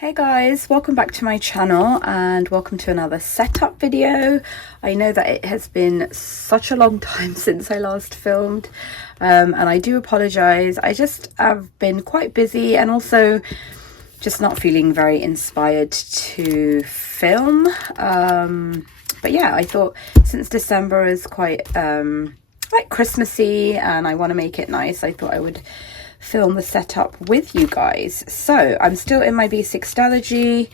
Hey guys, welcome back to my channel and welcome to another setup video. I know that it has been such a long time since I last filmed and I do apologize. I just have been quite busy and also just not feeling very inspired to film. But yeah, I thought since December is quite like Christmassy and I want to make it nice, I thought I would film the setup with you guys. So I'm still in my B6 Stalogy.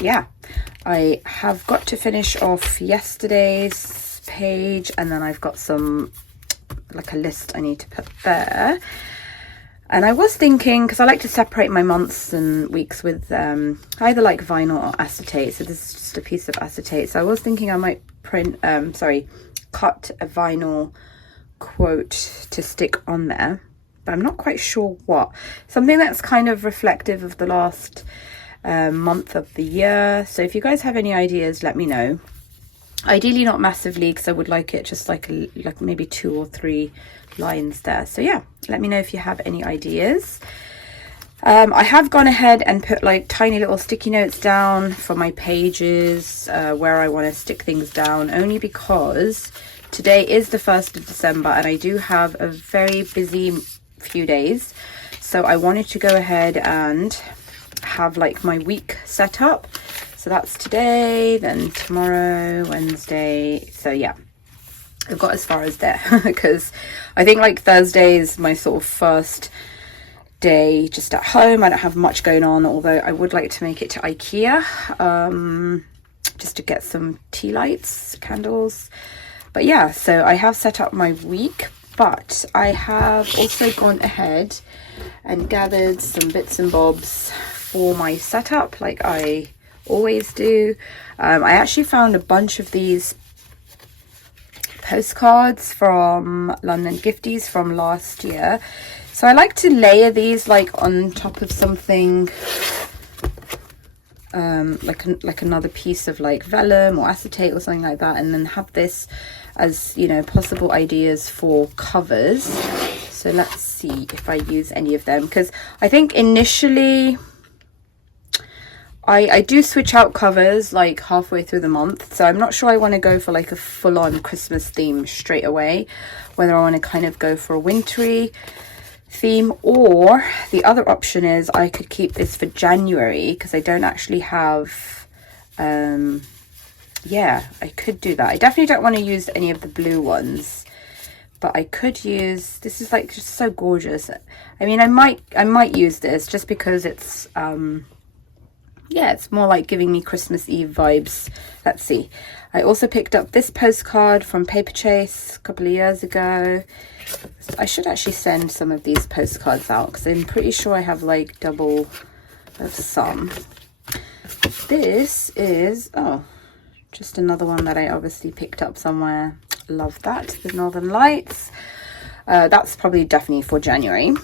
Yeah, I have got to finish off yesterday's page and then I've got some like a list I need to put there. And I was thinking, because I like to separate my months and weeks with either like vinyl or acetate. So this is just a piece of acetate. So I was thinking I might cut a vinyl quote to stick on there, but I'm not quite sure what. Something that's kind of reflective of the last month of the year. So if you guys have any ideas, let me know. Ideally not massively, because I would like it just like maybe 2 or 3 lines there. So yeah, let me know if you have any ideas. I have gone ahead and put like tiny little sticky notes down for my pages where I want to stick things down, only because today is the 1st of December and I do have a very busy few days. So I wanted to go ahead and have like my week set up. So that's today, then tomorrow, Wednesday. So yeah, I've got as far as there because I think like Thursday is my sort of first day just at home. I don't have much going on, although I would like to make it to IKEA just to get some tea lights, candles. But yeah, so I have set up my week, but I have also gone ahead and gathered some bits and bobs for my setup like I always do. I actually found a bunch of these postcards from London Gifties from last year. So I like to layer these like on top of something like another piece of like vellum or acetate or something like that, and then have this as, you know, possible ideas for covers. So let's see if I use any of them, because I think initially I do switch out covers like halfway through the month, so I'm not sure I want to go for like a full-on Christmas theme straight away, whether I want to kind of go for a wintry theme, or the other option is I could keep this for January because I don't actually have yeah, I could do that. I definitely don't want to use any of the blue ones, but I could use, this is like just so gorgeous. I mean, I might use this just because it's yeah, it's more like giving me Christmas Eve vibes. Let's see. I also picked up this postcard from Paper Chase a couple of years ago. I should actually send some of these postcards out because I'm pretty sure I have like double of some. This is, oh, just another one that I obviously picked up somewhere. Love that, the Northern Lights. That's probably definitely for January.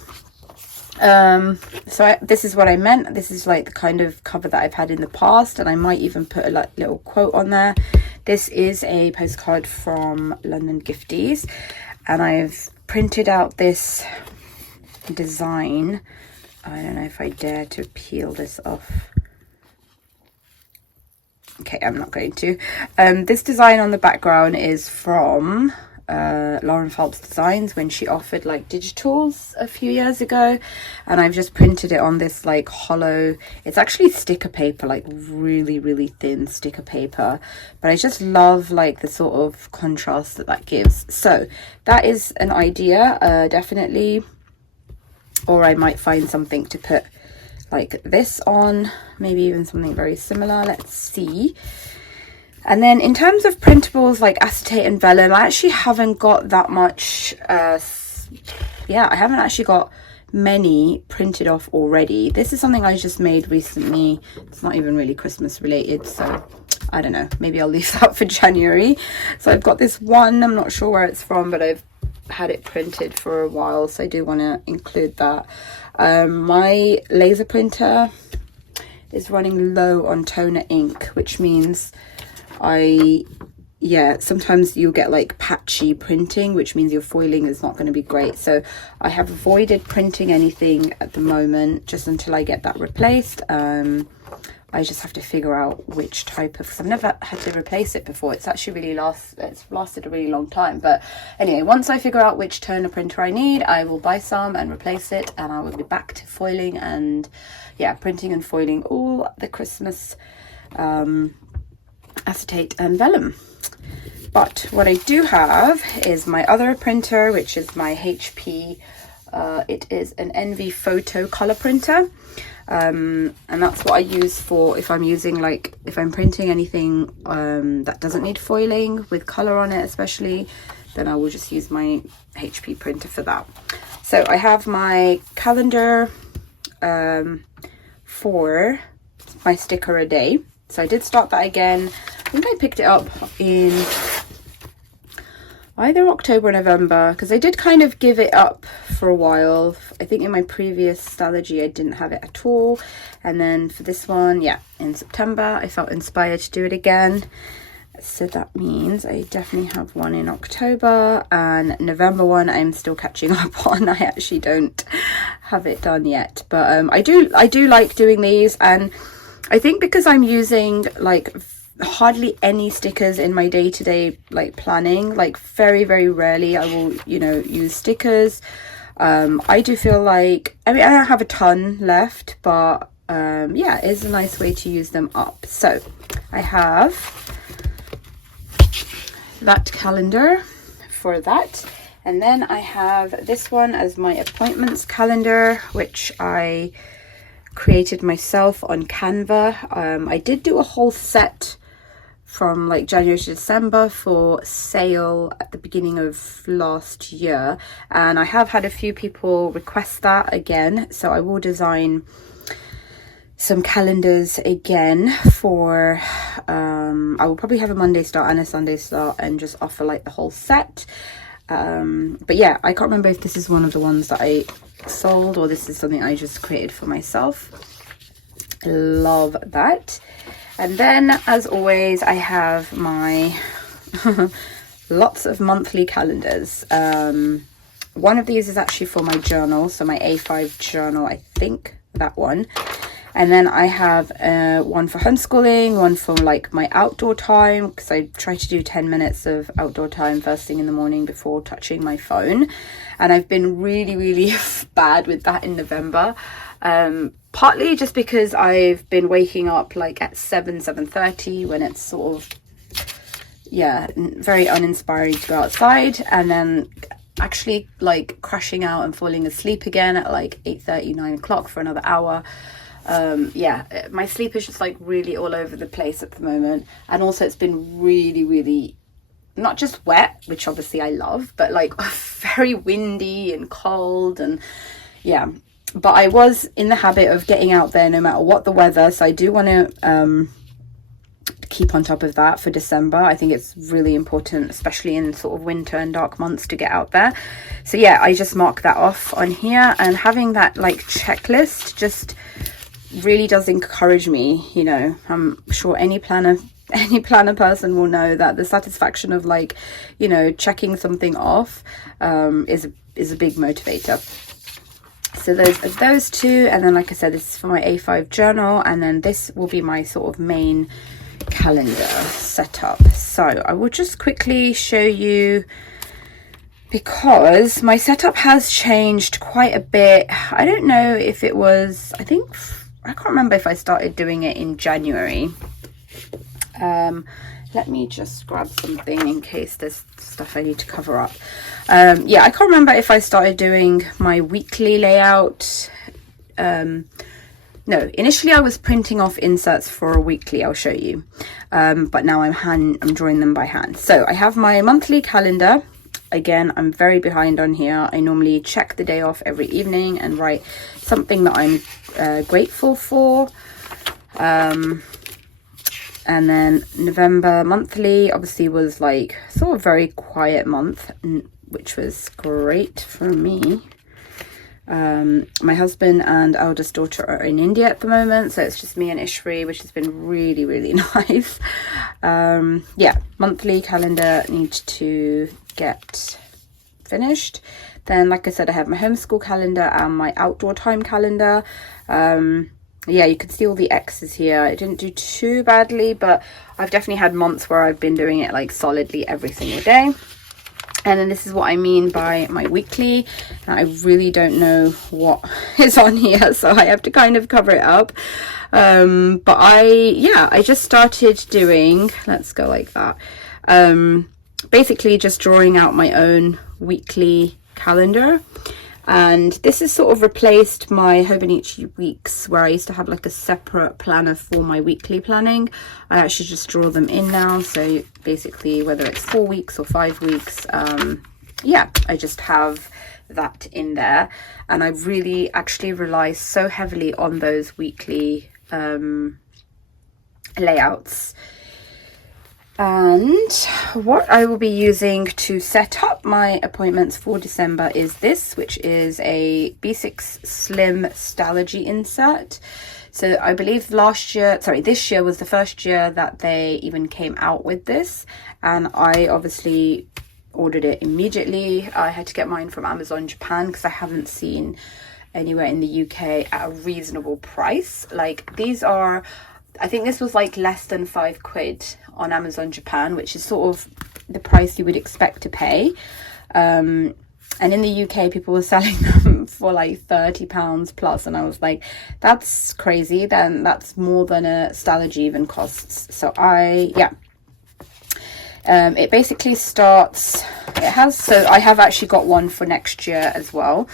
This is what I meant. This is like the kind of cover that I've had in the past, and I might even put a like little quote on there. This is a postcard from London Gifties, and I've printed out this design. I don't know if I dare to peel this off. Okay, I'm not going to. This design on the background is from Lauren Phelps Designs when she offered like digitals a few years ago, and I've just printed it on this like hollow, it's actually sticker paper, like really thin sticker paper, but I just love like the sort of contrast that gives. So that is an idea, definitely. Or I might find something to put like this on, maybe even something very similar. Let's see. And then in terms of printables like acetate and vellum, I actually haven't got that much. Yeah, I haven't actually got many printed off already. This is something I just made recently. It's not even really Christmas related, so I don't know, maybe I'll leave that for January. So I've got this one, I'm not sure where it's from, but I've had it printed for a while, so I do want to include that. My laser printer is running low on toner ink, which means I yeah, sometimes you'll get like patchy printing, which means your foiling is not going to be great. So I have avoided printing anything at the moment, just until I get that replaced. I just have to figure out which type of, because I've never had to replace it before. It's actually it's lasted a really long time. But anyway, once I figure out which toner printer I need, I will buy some and replace it, and I will be back to foiling and, yeah, printing and foiling all the Christmas acetate and vellum. But what I do have is my other printer, which is my HP. It is an NV Photo color printer. And that's what I use for if I'm printing anything that doesn't need foiling with color on it especially, then I will just use my HP printer for that. So I have my calendar for my sticker a day. So I did start that again. I think I picked it up in either October or November, because I did kind of give it up for a while. I think in my previous Stalogy I didn't have it at all, and then for this one, yeah, in September I felt inspired to do it again. So that means I definitely have one in October, and November one I'm still catching up on. I actually don't have it done yet, but I do like doing these, and I think because I'm using like hardly any stickers in my day-to-day like planning, like very rarely I will, you know, use stickers. I do feel like, I mean, I don't have a ton left, but yeah, it's a nice way to use them up. So I have that calendar for that, and then I have this one as my appointments calendar, which I created myself on Canva. I did do a whole set from like January to December for sale at the beginning of last year, and I have had a few people request that again, so I will design some calendars again for I will probably have a Monday start and a Sunday start and just offer like the whole set. But yeah, I can't remember if this is one of the ones that I sold or this is something I just created for myself. Love that. And then, as always, I have my lots of monthly calendars. One of these is actually for my journal, so my A5 journal, I think, that one. And then I have one for homeschooling, one for like my outdoor time, because I try to do 10 minutes of outdoor time first thing in the morning before touching my phone. And I've been really bad with that in November. Partly just because I've been waking up like at 7:30 when it's sort of, yeah, very uninspiring to go outside, and then actually like crashing out and falling asleep again at like 8:30, 9 o'clock for another hour. Yeah, my sleep is just like really all over the place at the moment, and also it's been really not just wet, which obviously I love, but like very windy and cold, and yeah. But I was in the habit of getting out there no matter what the weather, so I do want to keep on top of that for December. I think it's really important, especially in sort of winter and dark months, to get out there. So yeah, I just mark that off on here, and having that like checklist just really does encourage me. You know, I'm sure any planner person will know that the satisfaction of like, you know, checking something off is a big motivator. So those two, and then like I said, this is for my A5 journal, and then this will be my sort of main calendar setup. So I will just quickly show you, because my setup has changed quite a bit. I don't know if it was, I can't remember if I started doing it in January. Let me just grab something in case there's stuff I need to cover up. Yeah, I can't remember if I started doing my weekly layout. No, initially I was printing off inserts for a weekly, I'll show you. But now I'm drawing them by hand. So I have my monthly calendar. Again, I'm very behind on here. I normally check the day off every evening and write something that I'm grateful for. And then November monthly obviously was like sort of very quiet month, which was great for me. My husband and eldest daughter are in India at the moment, so it's just me and Ishri, which has been really, really nice. Yeah, monthly calendar needs to get finished. Then, like I said, I have my homeschool calendar and my outdoor time calendar. Yeah, you can see all the X's here. I didn't do too badly, but I've definitely had months where I've been doing it like solidly every single day. And then this is what I mean by my weekly. And I really don't know what is on here, so I have to kind of cover it up. But I just started doing, let's go like that. Basically just drawing out my own weekly calendar. And this has sort of replaced my Hobonichi weeks, where I used to have like a separate planner for my weekly planning. I actually just draw them in now. So basically, whether it's 4 weeks or 5 weeks, yeah, I just have that in there. And I really actually rely so heavily on those weekly layouts. And what I will be using to set up my appointments for December is this, which is a B6 Slim Stalogy insert. So I believe this year was the first year that they even came out with this. And I obviously ordered it immediately. I had to get mine from Amazon Japan because I haven't seen anywhere in the UK at a reasonable price. Like these are, I think this was like less than £5 on Amazon Japan, which is sort of the price you would expect to pay. And in the UK, people were selling them for like £30 plus. And I was like, that's crazy. Then that's more than a Stalogy even costs. So it basically starts, so I have actually got one for next year as well,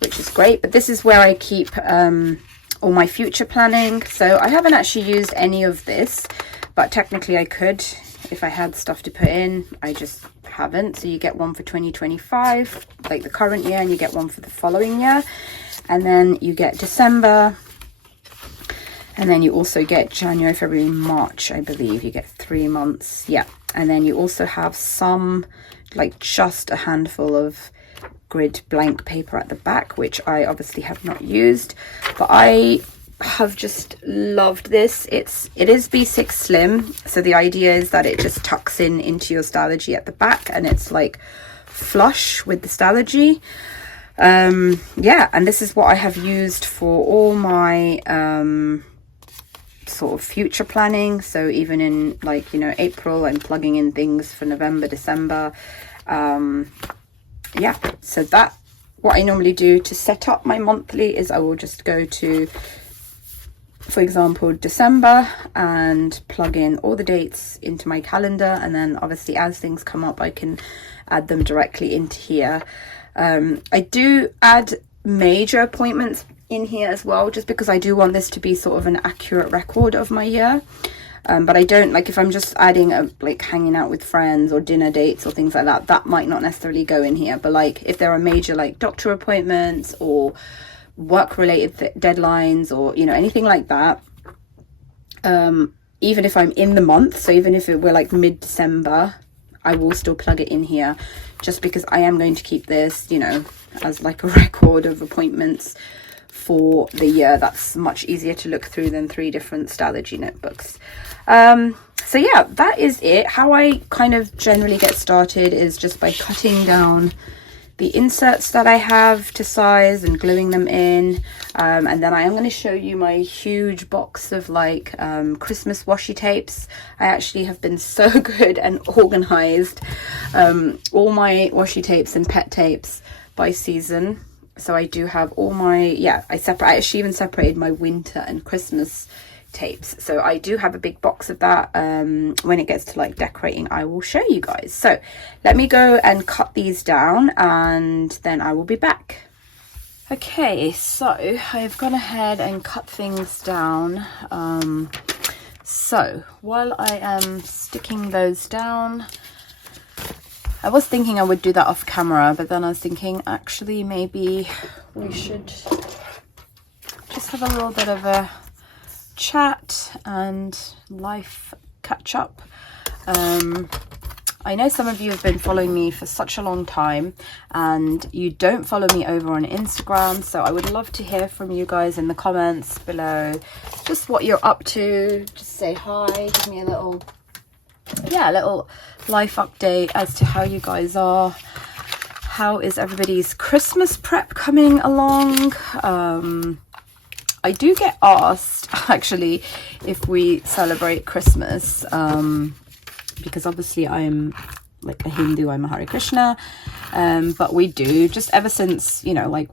which is great. But this is where I keep all my future planning. So I haven't actually used any of this, but technically I could if I had stuff to put in. I just haven't. So you get one for 2025, like the current year, and you get one for the following year. And then you get December. And then you also get January, February, March, I believe. You get 3 months. Yeah. And then you also have some, like just a handful of grid blank paper at the back, which I obviously have not used, but I have just loved this. It is B6 Slim, so the idea is that it just tucks into your Stalogy at the back, and it's like flush with the Stalogy. Yeah, and this is what I have used for all my sort of future planning. So even in like, you know, April, I'm plugging in things for November, December. Yeah, so that, what I normally do to set up my monthly is I will just go to, for example, December, and plug in all the dates into my calendar, and then obviously as things come up I can add them directly into here. I do add major appointments in here as well, just because I do want this to be sort of an accurate record of my year. But I don't, like if I'm just adding like hanging out with friends or dinner dates or things like that, that might not necessarily go in here. But like if there are major like doctor appointments or work related deadlines, or, you know, anything like that, even if I'm in the month, so even if we're like mid-December, I will still plug it in here, just because I am going to keep this, you know, as like a record of appointments for the year. That's much easier to look through than 3 different Stalogy notebooks. So yeah, that is it. How I kind of generally get started is just by cutting down the inserts that I have to size and gluing them in, and then I am going to show you my huge box of like Christmas washi tapes. I actually have been so good and organized, all my washi tapes and pet tapes by season. So I do have all my, I actually even separated my winter and Christmas tapes. So I do have a big box of that. When it gets to like decorating, I will show you guys. So let me go and cut these down, and then I will be back. Okay, so I've gone ahead and cut things down. So while I am sticking those down, I was thinking I would do that off camera, but then I was thinking actually maybe we should just have a little bit of a chat and life catch up. I know some of you have been following me for such a long time and you don't follow me over on Instagram, so I would love to hear from you guys in the comments below, just what you're up to. Just say hi, give me a little life update as to how you guys are. How is everybody's Christmas prep coming along? I do get asked actually if we celebrate Christmas, because obviously I'm like a Hindu, I'm a Hare Krishna, but we do, just ever since, you know, like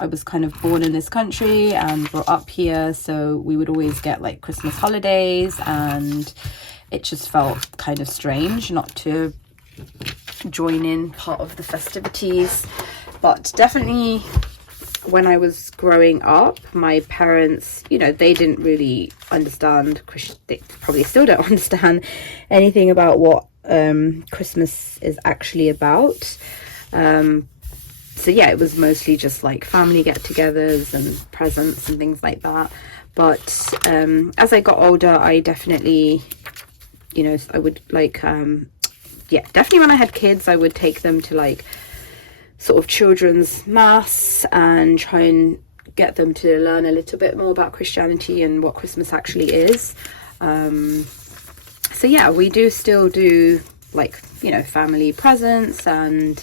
I was kind of born in this country and brought up here, so we would always get like Christmas holidays, and it just felt kind of strange not to join in part of the festivities. But definitely when I was growing up, my parents, you know, they didn't really understand, they probably still don't understand anything about what Christmas is actually about. So yeah, it was mostly just like family get-togethers and presents and things like that. But as I got older, I definitely, you know, I would like, yeah, definitely when I had kids, I would take them to like sort of children's mass and try and get them to learn a little bit more about Christianity and what Christmas actually is. So yeah, we do still do like, you know, family presents and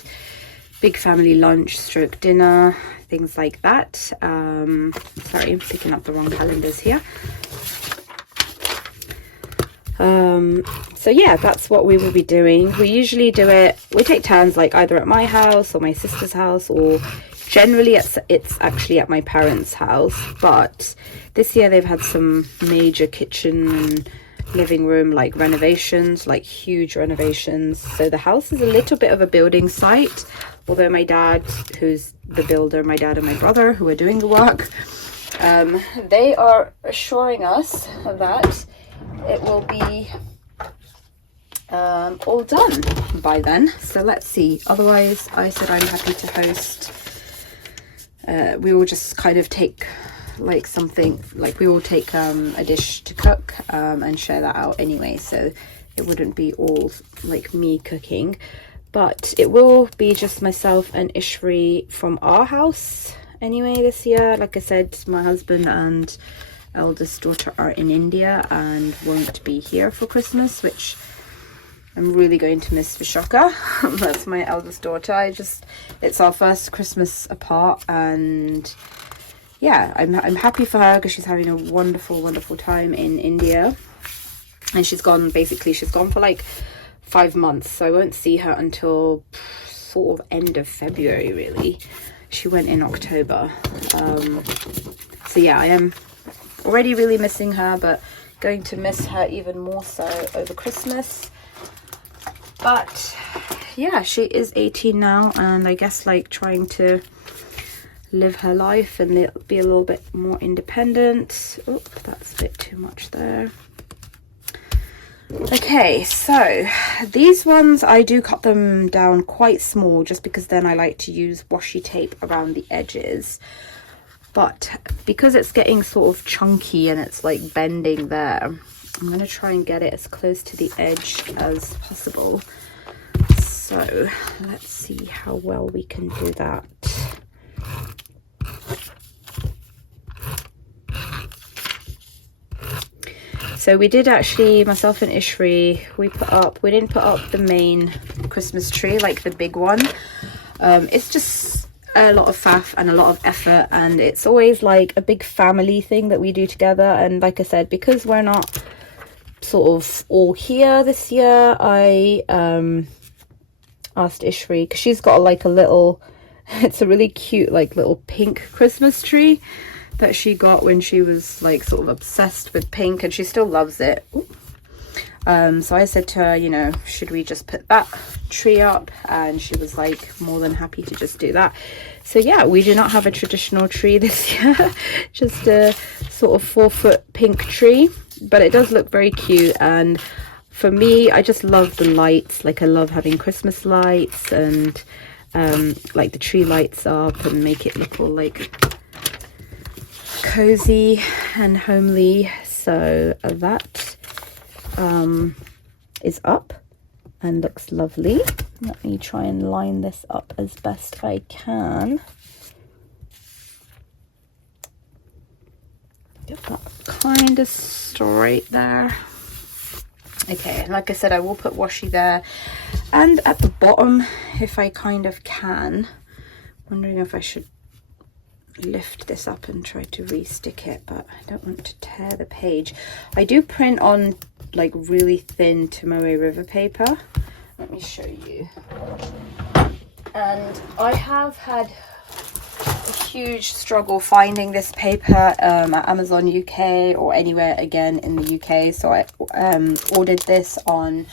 big family lunch stroke dinner, things like that. Sorry, I'm picking up the wrong calendars here. So yeah, that's what we will be doing. We usually do it, we take turns, like either at my house or my sister's house, or generally it's actually at my parents' house. But this year they've had some major kitchen and living room like renovations, like huge renovations. So the house is a little bit of a building site, although my dad, who's the builder, my dad and my brother who are doing the work, they are assuring us that it will be all done by then. So let's see. Otherwise, I said I'm happy to host. We will just kind of take like something, like we will take a dish to cook and share that out anyway, so it wouldn't be all like me cooking, but it will be just myself and Ishri from our house anyway this year. Like I said, my husband and eldest daughter are in India and won't be here for Christmas, which I'm really going to miss Vishaka. That's my eldest daughter. It's our first Christmas apart, and yeah, I'm happy for her because she's having a wonderful time in India, and she's gone for like 5 months, so I won't see her until sort of end of February really. She went in October. So yeah, I am already really missing her, but going to miss her even more so over Christmas. But yeah, she is 18 now, and I guess like trying to live her life and be a little bit more independent. Oh, that's a bit too much there. Okay, so these ones I do cut them down quite small, just because then I like to use washi tape around the edges. But because it's getting sort of chunky and it's like bending there, I'm going to try and get it as close to the edge as possible. So let's see how well we can do that. So we did actually, myself and Ishri, we didn't put up the main Christmas tree, like the big one. It's just a lot of faff and a lot of effort, and it's always like a big family thing that we do together. And like I said, because we're not sort of all here this year, I asked Ishri, because she's got like a little, it's a really cute like little pink Christmas tree that she got when she was like sort of obsessed with pink, and she still loves it. So I said to her, you know, should we just put that tree up? And she was like more than happy to just do that. So yeah, we do not have a traditional tree this year, just a sort of 4-foot pink tree, but it does look very cute. And for me, I just love the lights. Like I love having Christmas lights, and like the tree lights up and make it look all like cozy and homely. So that is up, and looks lovely. Let me try and line this up as best I can. Get that kind of straight there. Okay, like I said, I will put washi there and at the bottom if I kind of can. Wondering if I should lift this up and try to re-stick it, but I don't want to tear the page. I do print on like really thin Tomoe River paper. Let me show you. And I have had a huge struggle finding this paper at Amazon UK or anywhere again in the UK. So I ordered this on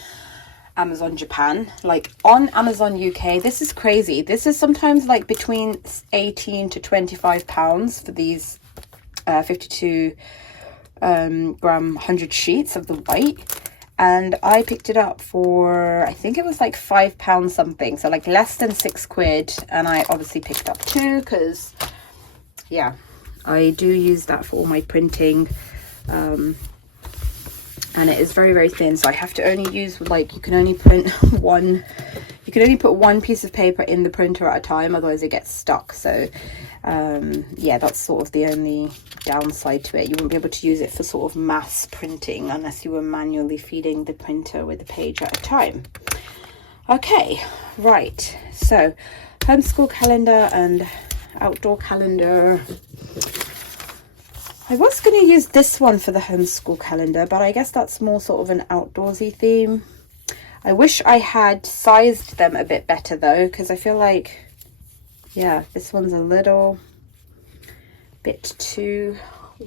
Amazon Japan. Like on Amazon UK, this is crazy. This is sometimes like between 18 to 25 pounds for these 52 gram 100 sheets of the white. And I picked it up for, I think it was like £5 something, so like less than £6. And I obviously picked up 2 because yeah, I do use that for all my printing. And it is very, very thin, so I have to only use, like, you can only print one, you can only put one piece of paper in the printer at a time, otherwise it gets stuck. So yeah, that's sort of the only downside to it. You won't be able to use it for sort of mass printing unless you were manually feeding the printer with a page at a time. Okay, right, so homeschool calendar and outdoor calendar. I was going to use this one for the homeschool calendar, but I guess that's more sort of an outdoorsy theme. I wish I had sized them a bit better though, because I feel like, yeah, this one's a little bit too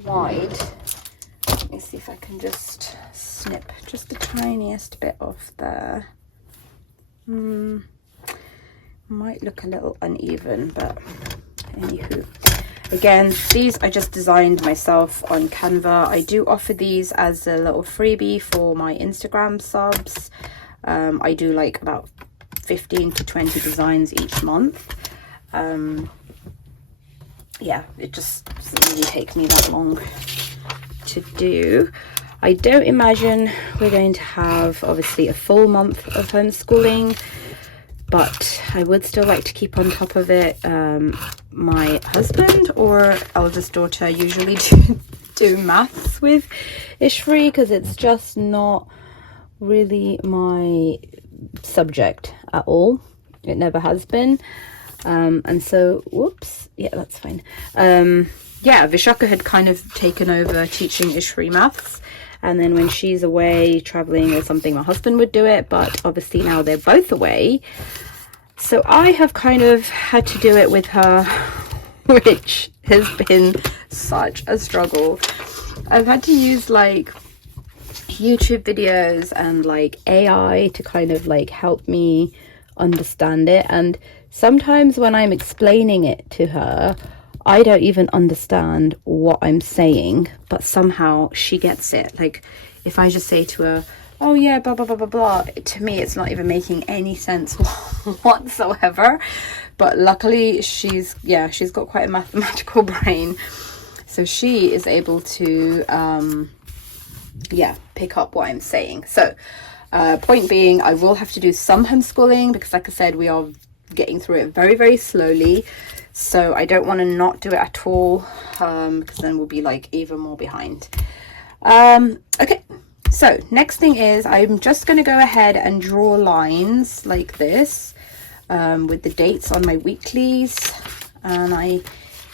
wide. Let me see if I can just snip just the tiniest bit off there. Might look a little uneven, but anywho. Again, these I just designed myself on Canva. I do offer these as a little freebie for my Instagram subs. I do like about 15 to 20 designs each month. Yeah, it just doesn't really take me that long to do. I don't imagine we're going to have obviously a full month of homeschooling, but I would still like to keep on top of it. My husband or eldest daughter usually do maths with Ishri because it's just not really my subject at all. It never has been. And so, whoops, yeah, that's fine. Yeah, Vishaka had kind of taken over teaching Ishri maths. And then when she's away traveling or something, my husband would do it. But obviously now they're both away. So I have kind of had to do it with her, which has been such a struggle. I've had to use like YouTube videos and like AI to kind of like help me understand it. And sometimes when I'm explaining it to her, I don't even understand what I'm saying, but somehow she gets it. Like if I just say to her, oh yeah, blah, blah, blah, blah, blah, to me it's not even making any sense whatsoever. But luckily she's got quite a mathematical brain. So she is able to, pick up what I'm saying. So point being, I will have to do some homeschooling because like I said, we are getting through it very, very slowly. So I don't want to not do it at all because then we'll be like even more behind. Okay, so next thing is I'm just going to go ahead and draw lines like this with the dates on my weeklies. And I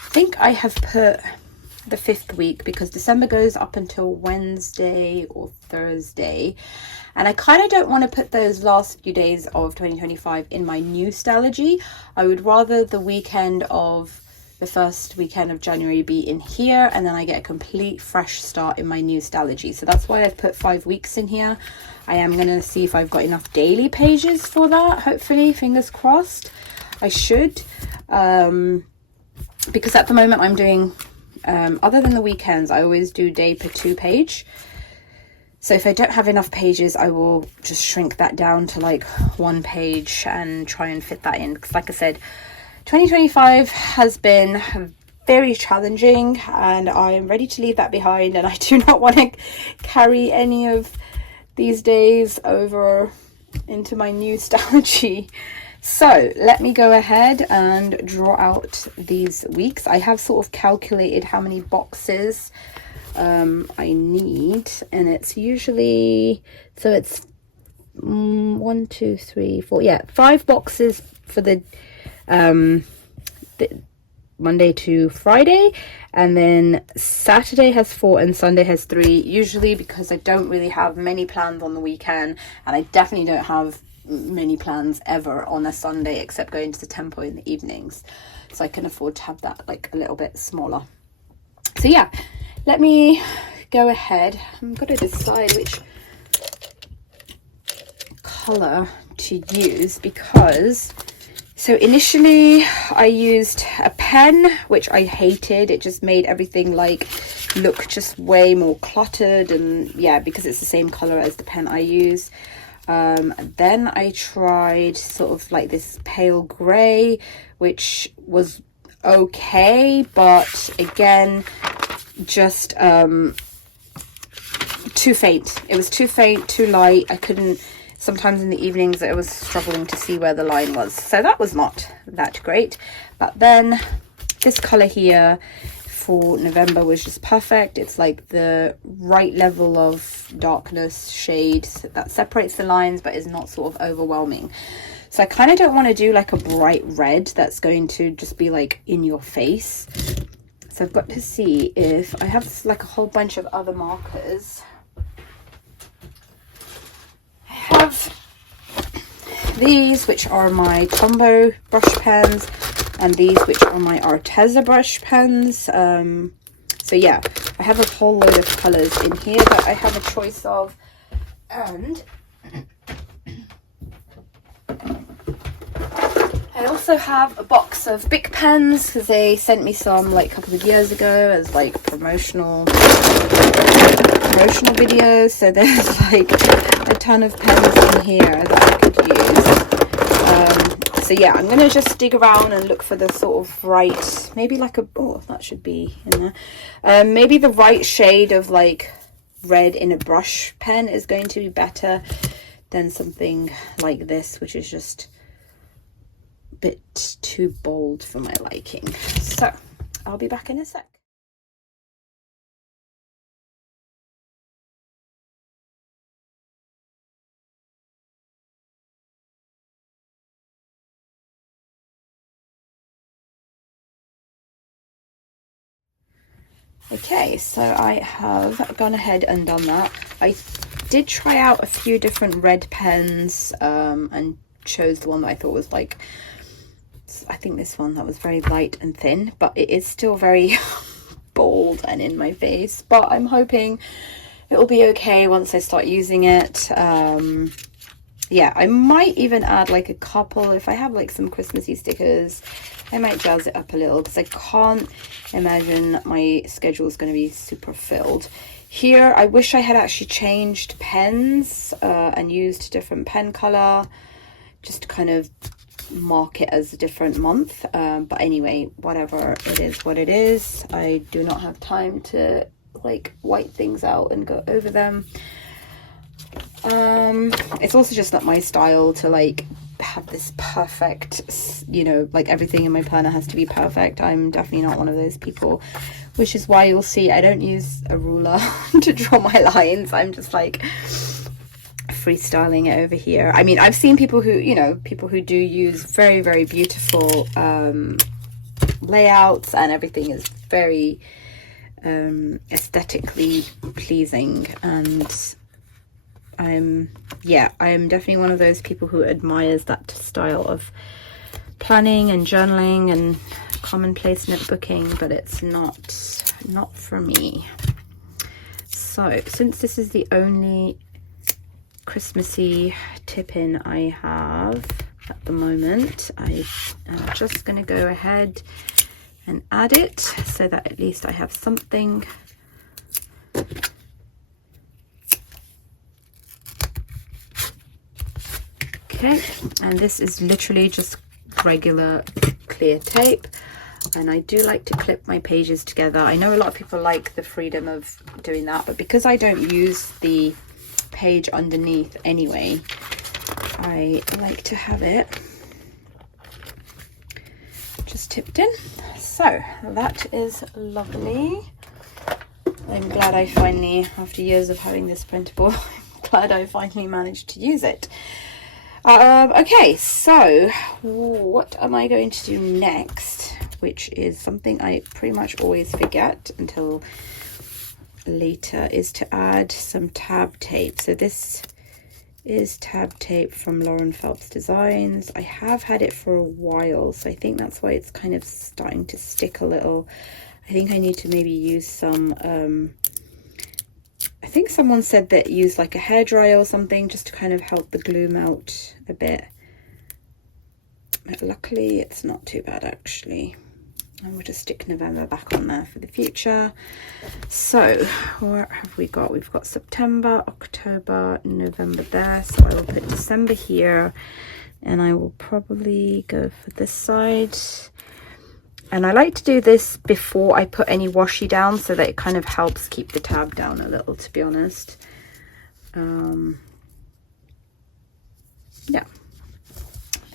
think I have put the 5th week because December goes up until Wednesday or Thursday. And I kind of don't want to put those last few days of 2025 in my new Stalogy. I would rather the weekend of the first weekend of January be in here, and then I get a complete fresh start in my new Stalogy. So that's why I've put 5 weeks in here. I am going to see if I've got enough daily pages for that. Hopefully, fingers crossed, I should. Because at the moment I'm doing, other than the weekends, I always do day per 2 page. So if I don't have enough pages, I will just shrink that down to like 1 page and try and fit that in. Because like I said, 2025 has been very challenging and I'm ready to leave that behind. And I do not want to carry any of these days over into my new Stalogy. So let me go ahead and draw out these weeks. I have sort of calculated how many boxes I need, and it's usually, so it's 1, 2, 3, 4, yeah, 5 boxes for the Monday to Friday, and then Saturday has 4 and Sunday has 3, usually because I don't really have many plans on the weekend, and I definitely don't have many plans ever on a Sunday except going to the temple in the evenings, so I can afford to have that like a little bit smaller. So yeah, let me go ahead. I'm going to decide which color to use, because so initially I used a pen, which I hated. It just made everything like look just way more cluttered, and yeah, because it's the same color as the pen I use. Then I tried sort of like this pale gray, which was okay, but again, just too faint. It was too faint, too light. I couldn't, sometimes in the evenings I was struggling to see where the line was, so that was not that great. But then this color here for November was just perfect. It's like the right level of darkness shade that separates the lines but is not sort of overwhelming. So I kind of don't want to do like a bright red that's going to just be like in your face. So I've got to see if I have like a whole bunch of other markers. I have these, which are my Tombow brush pens, and these, which are my Arteza brush pens. So yeah, I have a whole load of colors in here that I have a choice of, and I also have a box of Bic pens, because they sent me some like a couple of years ago as like promotional videos. So there's like a ton of pens in here that I could use. So yeah, I'm gonna just dig around and look for the sort of right, maybe like a, oh, that should be in there. Maybe the right shade of like red in a brush pen is going to be better than something like this, which is just a bit too bold for my liking. So I'll be back in a sec. Okay, so I have gone ahead and done that. I did try out a few different red pens and chose the one that I thought was like, I think this one that was very light and thin, but it is still very bold and in my face. But I'm hoping it will be okay once I start using it. Yeah, I might even add like a couple, if I have like some Christmassy stickers, I might jazz it up a little, because I can't imagine my schedule is going to be super filled. Here, I wish I had actually changed pens and used a different pen color, just to kind of mark it as a different month. But anyway, whatever, it is what it is. I do not have time to like white things out and go over them. It's also just not my style to like have this perfect, you know, like everything in my planner has to be perfect. I'm definitely not one of those people, which is why you'll see I don't use a ruler to draw my lines. I'm just like freestyling it over here. I mean, I've seen people who, you know, people who do use very, very beautiful layouts, and everything is very aesthetically pleasing, and I am definitely one of those people who admires that style of planning and journaling and commonplace notebooking, but it's not for me. So since this is the only Christmassy tip-in I have at the moment, I am just going to go ahead and add it so that at least I have something. Okay, and this is literally just regular clear tape, and I do like to clip my pages together. I know a lot of people like the freedom of doing that, but because I don't use the page underneath anyway, I like to have it just tipped in. So that is lovely. I'm glad I finally, after years of having this printable, I'm glad I finally managed to use it. Okay, so what am I going to do next, which is something I pretty much always forget until later, is to add some tab tape. So this is tab tape from Lauren Phelps Designs. I have had it for a while, so I think that's why it's kind of starting to stick a little. I think I need to maybe use some, I think someone said that use like a hairdryer or something just to kind of help the glue melt a bit. But luckily it's not too bad actually. And we'll just stick November back on there for the future. So what have we got? We've got September, October, November there. So I will put December here, and I will probably go for this side. And I like to do this before I put any washi down so that it kind of helps keep the tab down a little, to be honest. Yeah,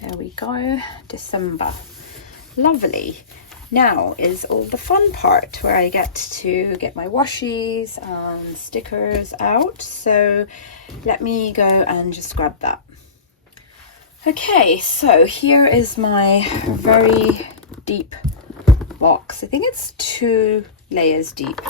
there we go. December. Lovely. Now is all the fun part where I get to get my washies and stickers out. So let me go and just grab that. Okay, so here is my very deep box. I think it's 2 layers deep,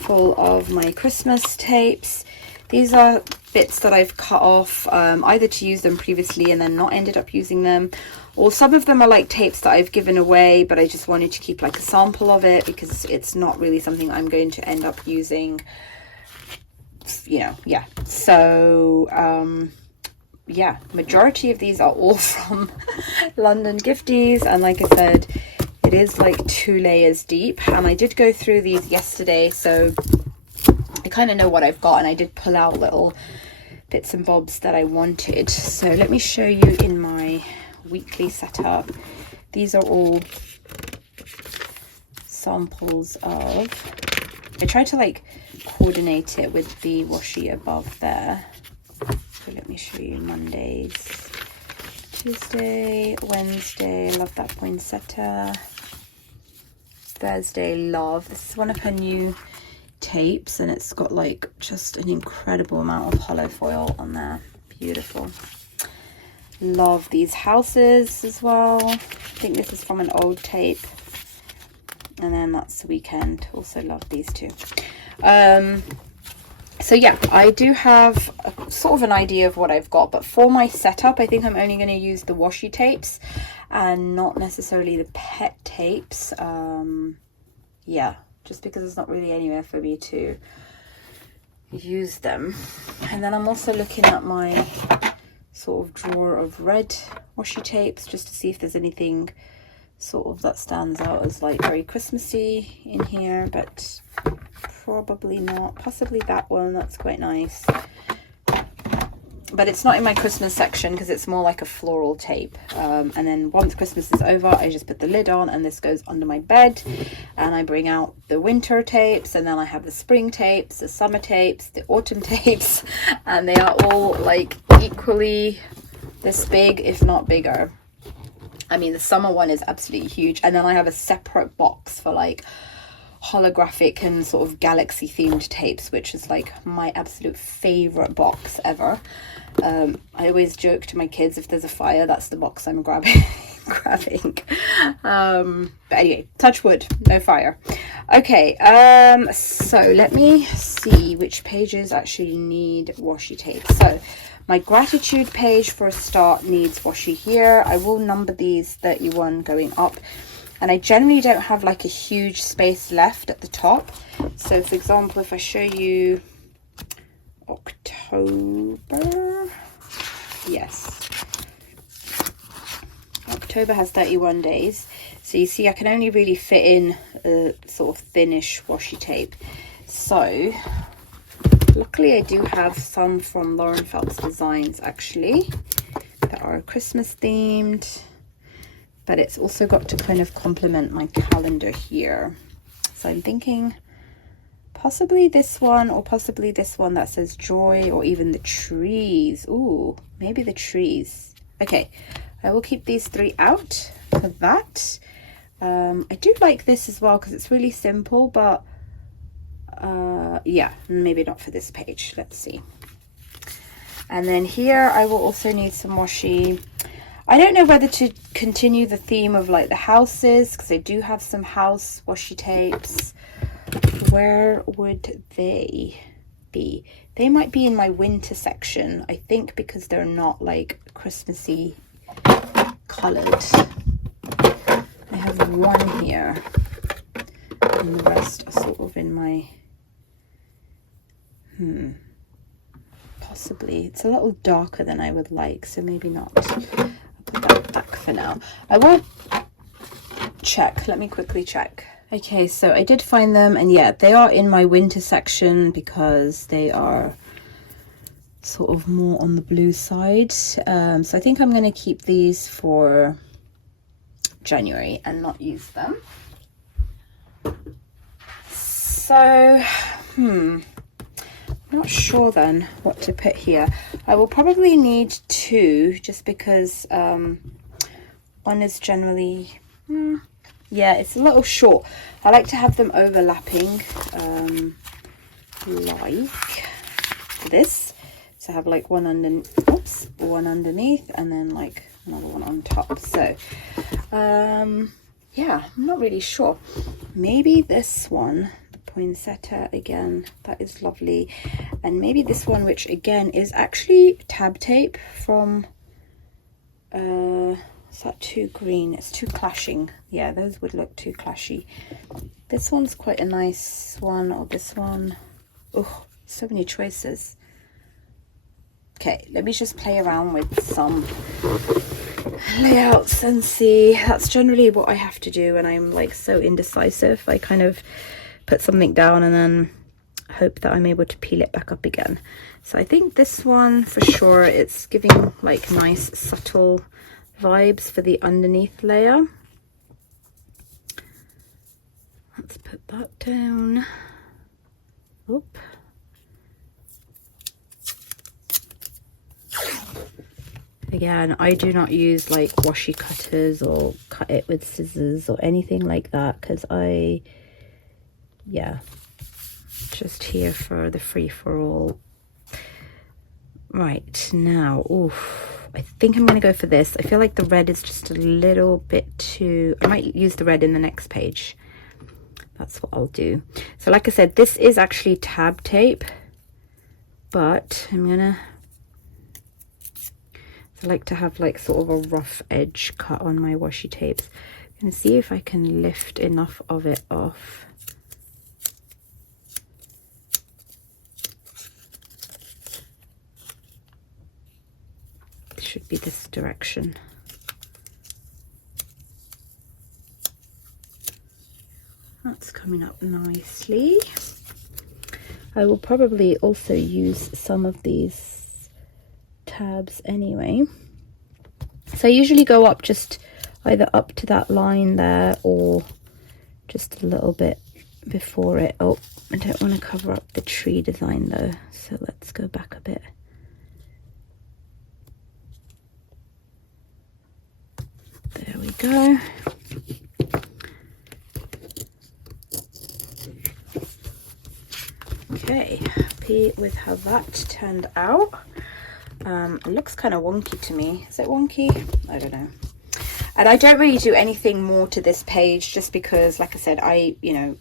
full of my Christmas tapes. These are bits that I've cut off either to use them previously and then not ended up using them, or some of them are like tapes that I've given away but I just wanted to keep like a sample of it because it's not really something I'm going to end up using, you know. Yeah, so yeah, majority of these are all from London Gifties, and like I said, it is like 2 layers deep, and I did go through these yesterday, so I kind of know what I've got, and I did pull out little bits and bobs that I wanted. So let me show you in my weekly setup. These are all samples of, I try to like coordinate it with the washi above there. So let me show you Mondays, Tuesday, Wednesday, love that poinsettia. Thursday, love, this is one of her new tapes and it's got like just an incredible amount of hollow foil on there. Beautiful. Love these houses as well. I think this is from an old tape. And then that's the weekend. Also love these two. So yeah, I do have a, sort of an idea of what I've got, but for my setup I think I'm only going to use the washi tapes and not necessarily the pet tapes. Yeah, just because there's not really anywhere for me to use them. And then I'm also looking at my sort of drawer of red washi tapes just to see if there's anything sort of that stands out as like very Christmassy in here, but probably not. Possibly that one, that's quite nice, but it's not in my Christmas section because it's more like a floral tape. And then once Christmas is over, I just put the lid on and this goes under my bed, and I bring out the winter tapes, and then I have the spring tapes, the summer tapes, the autumn tapes, and they are all like equally this big, if not bigger. I mean, the summer one is absolutely huge, and then I have a separate box for like holographic and sort of galaxy themed tapes, which is like my absolute favorite box ever. I always joke to my kids, if there's a fire, that's the box I'm grabbing. But anyway, touch wood, no fire. Okay, so let me see which pages actually need washi tape. So my gratitude page for a start needs washi here. I will number these 31 going up, and I generally don't have like a huge space left at the top. So for example, if I show you October, yes, October has 31 days. So you see I can only really fit in a sort of thinnish washi tape. So luckily I do have some from Lauren Phelps Designs actually that are Christmas themed, but it's also got to kind of complement my calendar here. So I'm thinking possibly this one, or possibly this one that says joy, or even the trees. Ooh, maybe the trees. Okay, I will keep these 3 out for that. I do like this as well because it's really simple, but yeah, maybe not for this page. Let's see. And then here I will also need some washi. I don't know whether to continue the theme of like the houses, because I do have some house washi tapes. Where would they be? They might be in my winter section, I think, because they're not like Christmassy coloured. I have one here, and the rest are sort of in my possibly. It's a little darker than I would like, so maybe not. I'll put that back for now. I will check. Let me quickly check. Okay, so I did find them, and yeah, they are in my winter section because they are sort of more on the blue side. So I think I'm going to keep these for January and not use them. So, not sure then what to put here. I will probably need 2, just because one is generally yeah, it's a little short. I like to have them overlapping, like this. So I have like one underneath, and then like another one on top. So yeah, I'm not really sure. Maybe this one, the poinsettia again, that is lovely. And maybe this one, which again is actually tab tape from is that too green? It's too clashing. Yeah, those would look too clashy. This one's quite a nice one, or this one. Oh, so many choices. Okay, let me just play around with some layouts and see. That's generally what I have to do when I'm like so indecisive. I kind of put something down and then hope that I'm able to peel it back up again. So I think this one for sure, it's giving like nice subtle vibes for the underneath layer. Let's put that down. Oop. Again, I do not use like washi cutters or cut it with scissors or anything like that, because yeah, just here for the free-for-all. Right, now, oof. I think I'm going to go for this. I feel like the red is just a little bit too... I might use the red in the next page. That's what I'll do. So like I said, this is actually tab tape, but I'm going to... I like to have like sort of a rough edge cut on my washi tapes. I'm going to see if I can lift enough of it off. Should be this direction. That's coming up nicely. I will probably also use some of these tabs anyway. So I usually go up just either up to that line there or just a little bit before it. Oh, I don't want to cover up the tree design though, so let's go back a bit. There we go. Okay, happy with how that turned out. It looks kind of wonky to me. Is it wonky? I don't know. And I don't really do anything more to this page just because, like I said, it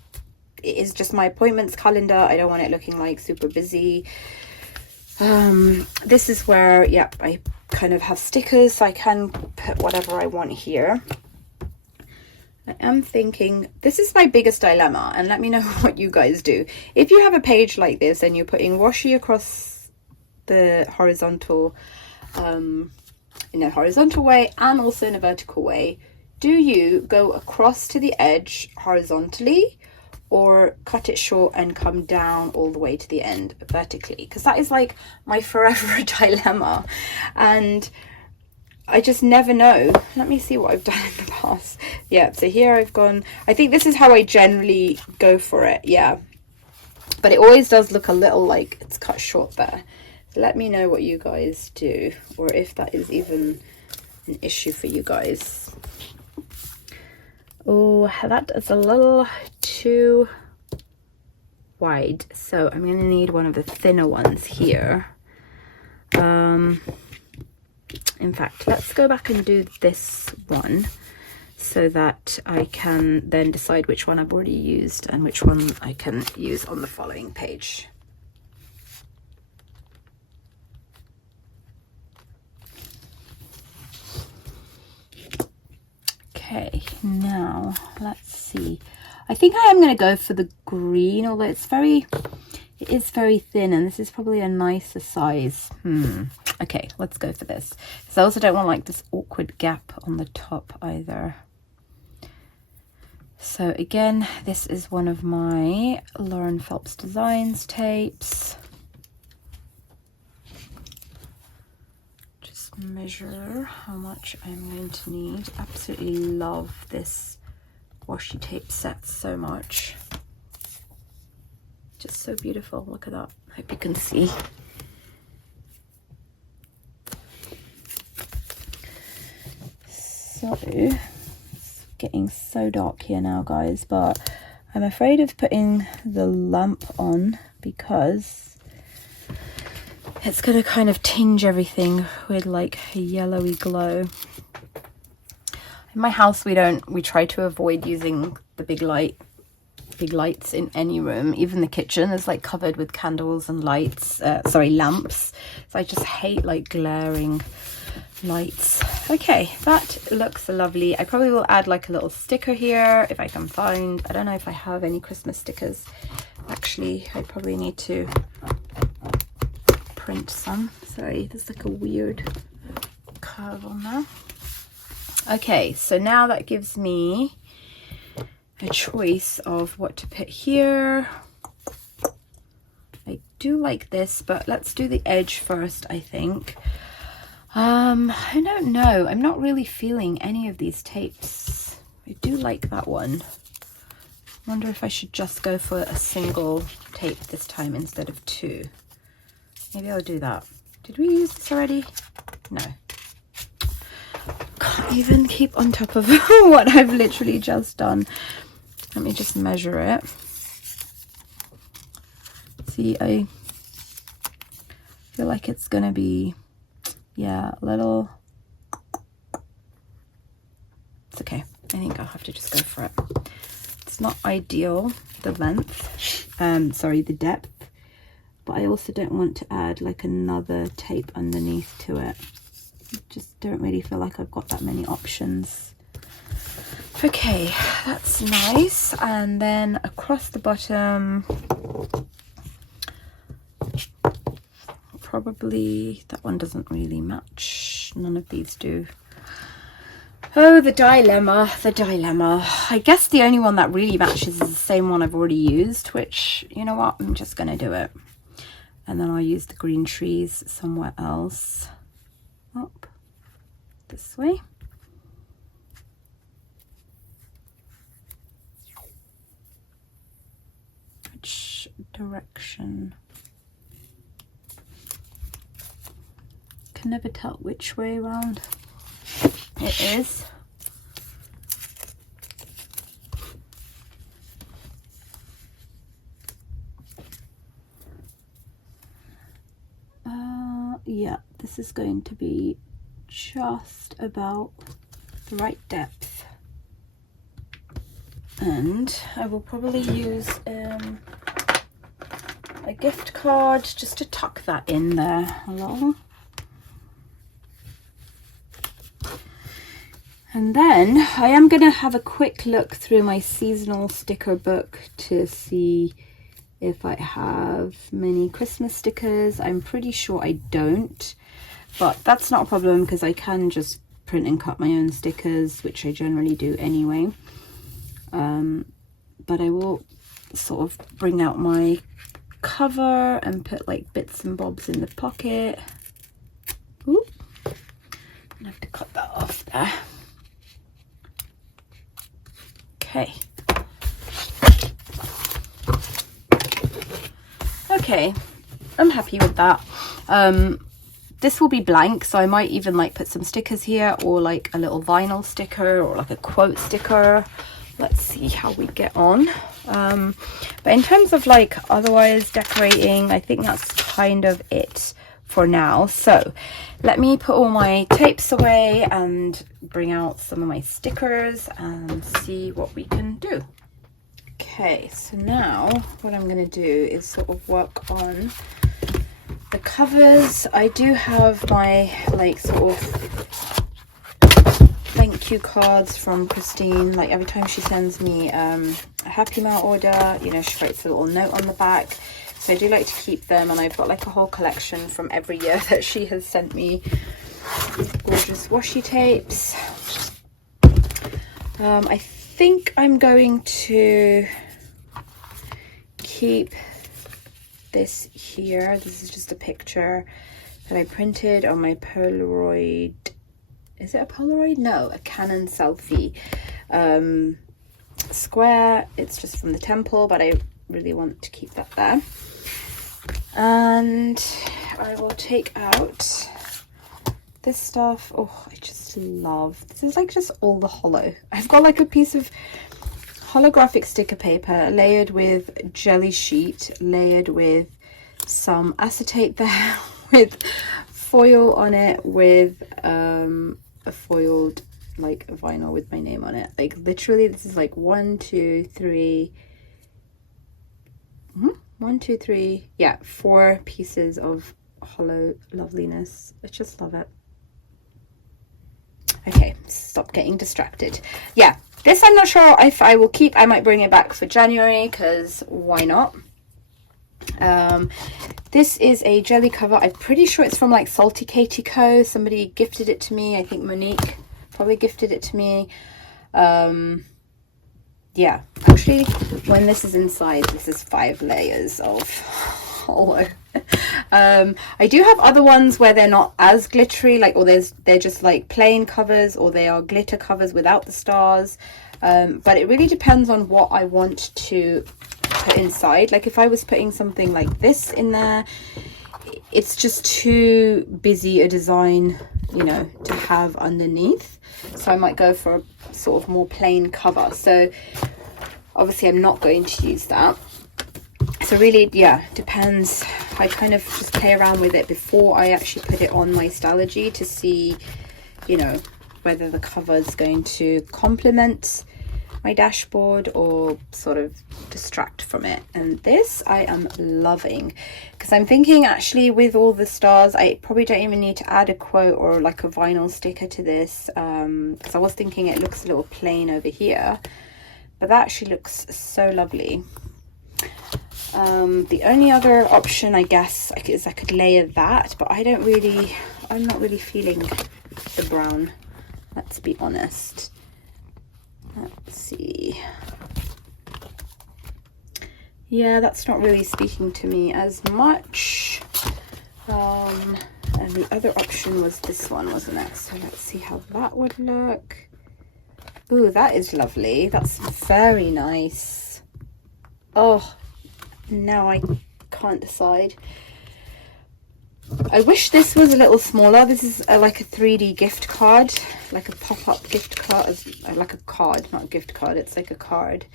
is just my appointments calendar. I don't want it looking like super busy. This is where, yeah, I kind of have stickers, so I can put whatever I want here. I am thinking, this is my biggest dilemma, and let me know what you guys do. If you have a page like this and you're putting washi across the horizontal, in a horizontal way and also in a vertical way, do you go across to the edge horizontally or cut it short and come down all the way to the end vertically? Because that is like my forever dilemma, and I just never know. Let me see what I've done in the past. Yeah, so here I've gone, I think this is how I generally go for it. Yeah, but it always does look a little like it's cut short there. So let me know what you guys do, or if that is even an issue for you guys. Oh, that is a little too wide, so I'm going to need one of the thinner ones here. In fact, let's go back and do this one so that I can then decide which one I've already used and which one I can use on the following page. Okay, now let's see. I think I am going to go for the green, although it is very thin, and this is probably a nicer size. Okay, let's go for this. So I also don't want like this awkward gap on the top either. So again, this is one of my Lauren Phelps Designs tapes. Just measure how much I'm going to need. Absolutely love this washi tape set so much. Just so beautiful. Look at that. Hope you can see. So it's getting so dark here now, guys, but I'm afraid of putting the lamp on because it's going to kind of tinge everything with like a yellowy glow. In my house we try to avoid using the big lights in any room. Even the kitchen is like covered with candles and lamps. So I just hate like glaring lights. Okay, that looks lovely. I probably will add like a little sticker here if I can find. I don't know if I have any Christmas stickers. Actually, I probably need to print some. Sorry, there's like a weird curve on there. Okay, so now that gives me a choice of what to put here. I do like this, but let's do the edge first, I think. I don't know. I'm not really feeling any of these tapes. I do like that one. I wonder if I should just go for a single tape this time instead of two. Maybe I'll do that. Did we use this already? No. Can't even keep on top of what I've literally just done. Let me just measure it. See, I feel like it's gonna be, yeah, a little. It's okay. I think I'll have to just go for it. It's not ideal, the length, the depth, but I also don't want to add like another tape underneath to it. I just don't really feel like I've got that many options. Okay, that's nice. And then across the bottom, probably that one doesn't really match. None of these do. Oh, the dilemma. I guess the only one that really matches is the same one I've already used, which, you know what, I'm just going to do it. And then I'll use the green trees somewhere else. Up this way. Which direction? Can never tell which way around it is. Yeah, this is going to be just about the right depth, and I will probably use a gift card just to tuck that in there a little. And then I am going to have a quick look through my seasonal sticker book to see if I have many Christmas stickers. I'm pretty sure I don't, but that's not a problem because I can just print and cut my own stickers, which I generally do anyway. But I will sort of bring out my cover and put like bits and bobs in the pocket. Ooh, I have to cut that off there. Okay. okay, I'm happy with that. This will be blank, so I might even like put some stickers here, or like a little vinyl sticker, or like a quote sticker. Let's see how we get on. But in terms of like otherwise decorating, I think that's kind of it for now. So let me put all my tapes away and bring out some of my stickers and see what we can do. Okay, so now what I'm going to do is sort of work on the covers. I do have my like sort of thank you cards from Christine. Like every time she sends me a Happy Mail order, you know, she writes a little note on the back. So I do like to keep them, and I've got like a whole collection from every year that she has sent me. Gorgeous washi tapes. I think I'm going to keep this here. This is just a picture that I printed on my Polaroid. Is it a Polaroid? No, a Canon selfie square. It's just from the temple, but I really want to keep that there. And I will take out this stuff. Oh, I just love this. Is like just all the hollow. I've got like a piece of holographic sticker paper layered with jelly sheet, layered with some acetate there, with foil on it, with a foiled like vinyl with my name on it. Like literally this is like 1 2 3 1 2 3 yeah, 4 pieces of hollow loveliness. I just love it. Okay, stop getting distracted. Yeah, this I'm not sure if I will keep. I might bring it back for January, because why not? This is a jelly cover. I'm pretty sure it's from like Salty Katie Co. Somebody gifted it to me. I think Monique probably gifted it to me. Yeah, actually when this is inside, this is 5 layers of hollow. I do have other ones where they're not as glittery, like, or they're just like plain covers, or they are glitter covers without the stars. But it really depends on what I want to put inside. Like if I was putting something like this in there, it's just too busy a design, you know, to have underneath. So I might go for a sort of more plain cover. So obviously I'm not going to use that. So really, yeah, depends. I kind of just play around with it before I actually put it on my Stalogy to see, you know, whether the cover is going to complement my dashboard or sort of distract from it. And this I am loving, because I'm thinking actually with all the stars, I probably don't even need to add a quote or like a vinyl sticker to this, because I was thinking it looks a little plain over here, but that actually looks so lovely. The only other option I guess is I could layer that, but I'm not really feeling the brown, let's be honest. Let's see. Yeah, that's not really speaking to me as much. And the other option was this one, wasn't it? So let's see how that would look. Ooh, that is lovely. That's very nice. Oh, now I can't decide. I wish this was a little smaller. This is like a 3D gift card, like a pop-up gift card, like a card, not a gift card, it's like a card.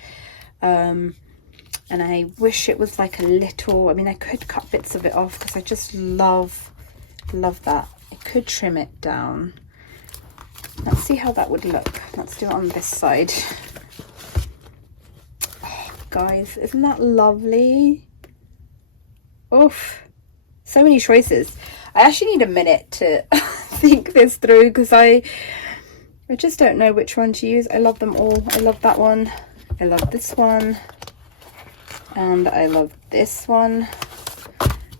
And I wish it was like a little, I mean, I could cut bits of it off because I just love that. I could trim it down. Let's see how that would look. Let's do it on this side. Oh, guys, isn't that lovely? Oof. So many choices. I actually need a minute to think this through, because I just don't know which one to use. I love them all. I love that one. I love this one. And I love this one.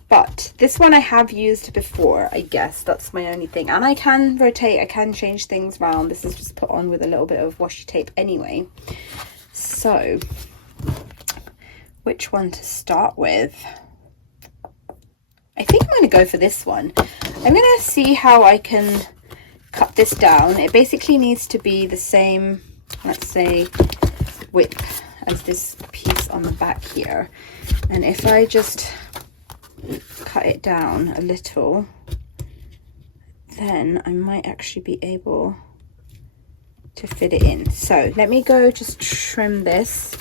But this one I have used before, I guess. That's my only thing. And I can rotate. I can change things around. This is just put on with a little bit of washi tape anyway. So, which one to start with? I think I'm going to go for this one. I'm going to see how I can cut this down. It basically needs to be the same, let's say, width as this piece on the back here. And if I just cut it down a little, then I might actually be able to fit it in. So let me go just trim this,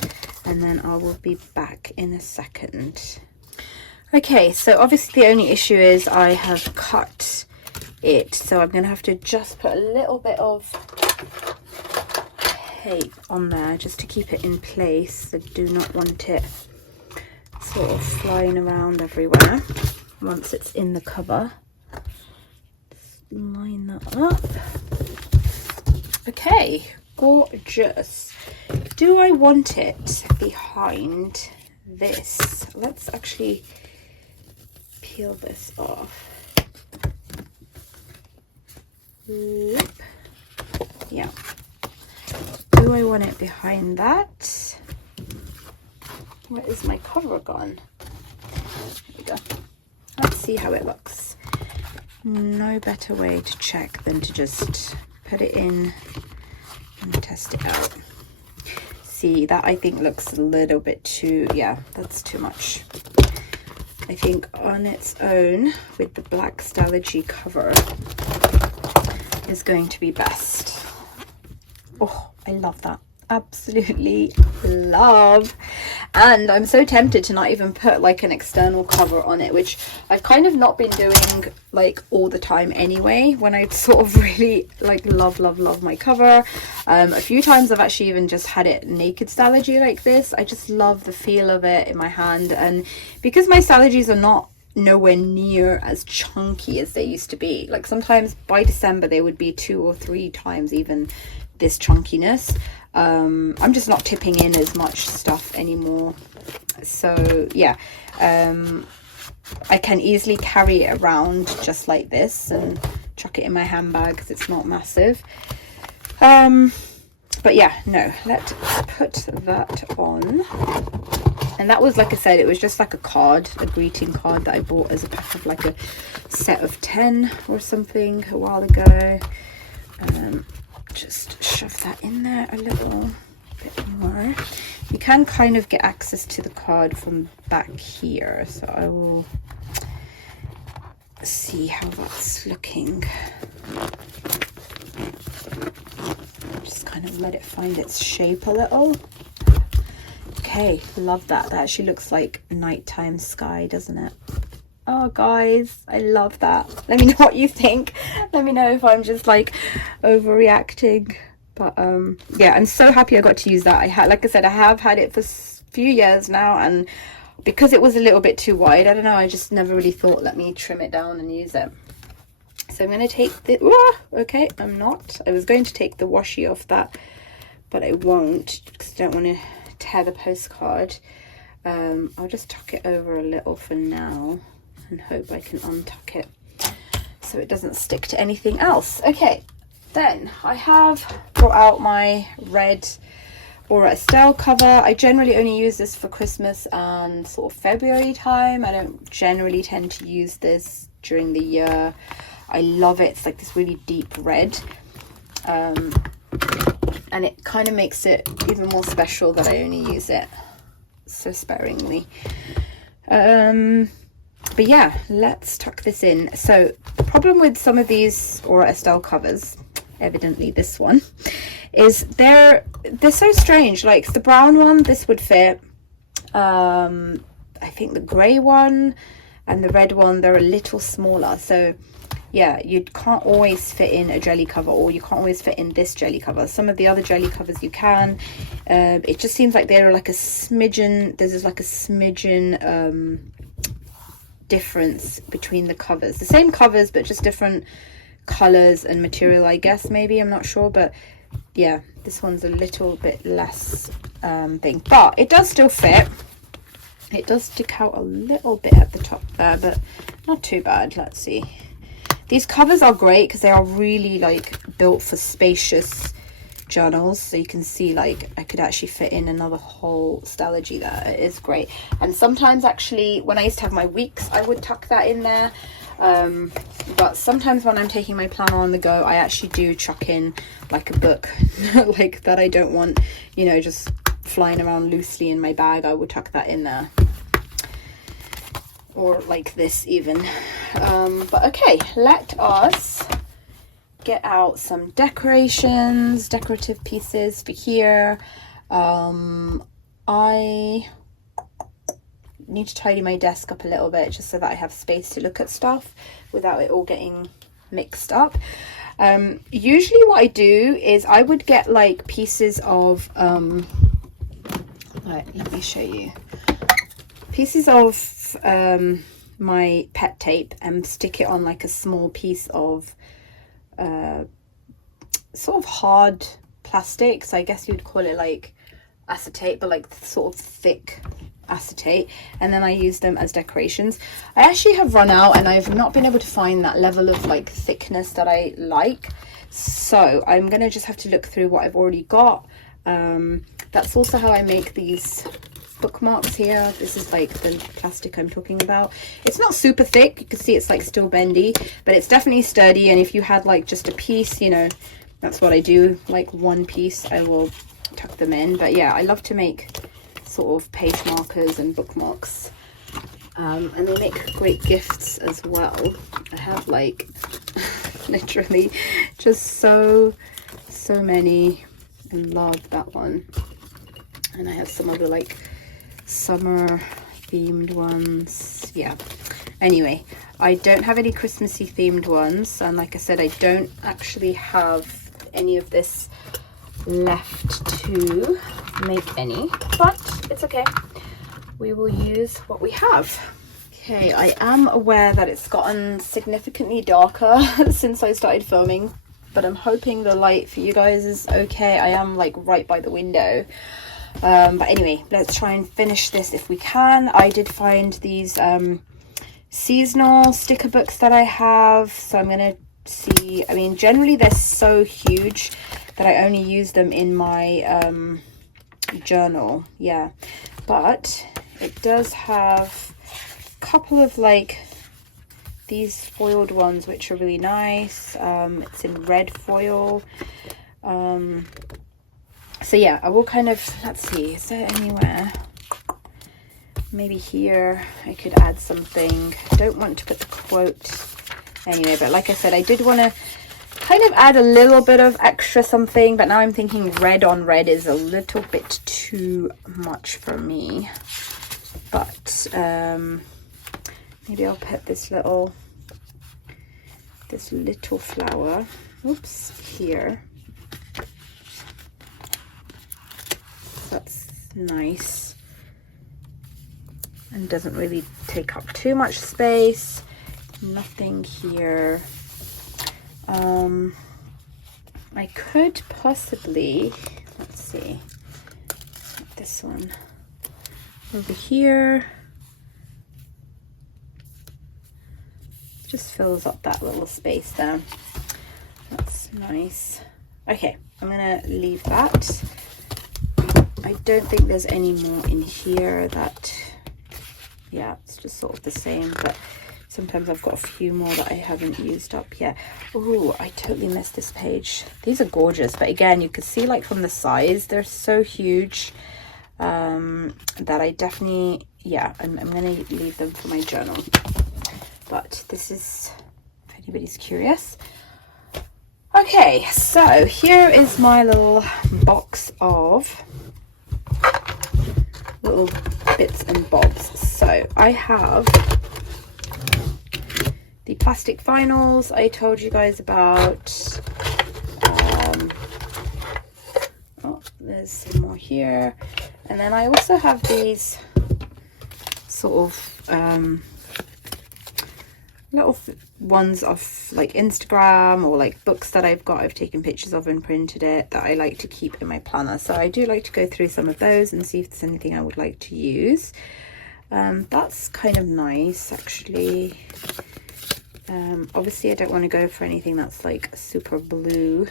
and then I will be back in a second. Okay, so obviously the only issue is I have cut it, so I'm gonna have to just put a little bit of tape on there just to keep it in place. I do not want it sort of flying around everywhere once it's in the cover. Just line that up. Okay, gorgeous. Do I want it behind this? Let's actually peel this off. Yep. Yeah. Do I want it behind that? Where is my cover gone? There we go. Let's see how it looks. No better way to check than to just put it in and test it out. See, that I think looks a little bit too, yeah, that's too much. I think on its own with the black Stalogy cover is going to be best. Oh, I love that. Absolutely love. And I'm so tempted to not even put like an external cover on it, which I've kind of not been doing like all the time anyway, when I sort of really like love my cover. A few times I've actually even just had it naked Stalogy like this. I just love the feel of it in my hand, and because my Stalogys are not nowhere near as chunky as they used to be, like sometimes by December they would be 2 or 3 times even this chunkiness. I'm just not tipping in as much stuff anymore, so yeah, I can easily carry it around just like this and chuck it in my handbag because it's not massive. But yeah, no, let's put that on. And that was, like I said, it was just like a card, a greeting card that I bought as a pack of like a set of 10 or something a while ago. Just shove that in there a little bit more. You can kind of get access to the card from back here, so I will see how that's looking. Just kind of let it find its shape a little. Okay, love that. That actually looks like nighttime sky, doesn't it? Oh guys, I love that. Let me know what you think. Let me know if I'm just like overreacting. But yeah, I'm so happy I got to use that. Like I said, I have had it for a few years now, and because it was a little bit too wide, I don't know, I just never really thought, let me trim it down and use it. So I'm going to take the, okay, I'm not. I was going to take the washi off that, but I won't because I don't want to tear the postcard. I'll just tuck it over a little for now and hope I can untuck it so it doesn't stick to anything else. Okay, then I have brought out my red Aura Estelle cover. I generally only use this for Christmas and sort of February time. I don't generally tend to use this during the year. I love it. It's like this really deep red, and it kind of makes it even more special that I only use it so sparingly. But yeah, let's tuck this in. So the problem with some of these Aura Estelle covers, evidently this one, is they're so strange. Like the brown one, this would fit. I think the grey one and the red one, they're a little smaller. So yeah, you can't always fit in a jelly cover, or you can't always fit in this jelly cover. Some of the other jelly covers you can. It just seems like they're like a smidgen, there's like a smidgen difference between the covers. The same covers, but just different colors and material, I guess, maybe, I'm not sure. But yeah, this one's a little bit less thing, but it does still fit. It does stick out a little bit at the top there, but not too bad. Let's see. These covers are great because they are really like built for spacious journals, so you can see like I could actually fit in another whole Stalogy there. It is great. And sometimes actually when I used to have my weeks, I would tuck that in there, but sometimes when I'm taking my planner on the go, I actually do chuck in like a book like that I don't want, you know, just flying around loosely in my bag. I would tuck that in there. or like this even. But okay, let us get out some decorative pieces for here. I need to tidy my desk up a little bit just so that I have space to look at stuff without it all getting mixed up. Usually what I do is I would get like pieces of let me show you, pieces of my pet tape and stick it on like a small piece of sort of hard plastic, so I guess you'd call it like acetate, but like sort of thick acetate, and then I use them as decorations. I actually have run out and I've not been able to find that level of like thickness that I like, so I'm gonna just have to look through what I've already got. That's also how I make these bookmarks here. This is like the plastic I'm talking about. It's not super thick, you can see it's like still bendy, but it's definitely sturdy, and if you had like just a piece, you know, that's what I do, like one piece, I will tuck them in. But yeah, I love to make sort of page markers and bookmarks, and they make great gifts as well. I have like literally just so many. I love that one, and I have some other like summer themed ones. Yeah, anyway, I don't have any Christmassy themed ones, and like I said, I don't actually have any of this left to make any, but it's okay, we will use what we have. Okay, I am aware that it's gotten significantly darker since I started filming, but I'm hoping the light for you guys is okay. I am like right by the window, but anyway, let's try and finish this if we can. I did find these seasonal sticker books that I have, so I'm gonna see. I mean, generally they're so huge that I only use them in my journal, yeah, but it does have a couple of like these foiled ones which are really nice. It's in red foil, so yeah, I will kind of, let's see, is there anywhere, maybe here I could add something. I don't want to put the quote anyway, but like I said, I did want to kind of add a little bit of extra something, but now I'm thinking red on red is a little bit too much for me. But maybe I'll put this little flower, oops, here. That's nice and doesn't really take up too much space. Nothing here. I could possibly, let's see, this one over here. Just fills up that little space there. That's nice. Okay, I'm gonna leave that. I don't think there's any more in here that, yeah, it's just sort of the same, but sometimes I've got a few more that I haven't used up yet. Oh, I totally missed this page. These are gorgeous, but again, you can see like from the size, they're so huge that I definitely, yeah, I'm gonna leave them for my journal. But this is, if anybody's curious. Okay, so here is my little box of little bits and bobs. So I have the plastic vinyls I told you guys about. Oh, there's some more here. And then I also have these sort of little ones off like Instagram, or like books that I've taken pictures of and printed it, that I like to keep in my planner. So I do like to go through some of those and see if there's anything I would like to use. That's kind of nice actually. Obviously I don't want to go for anything that's like super blue.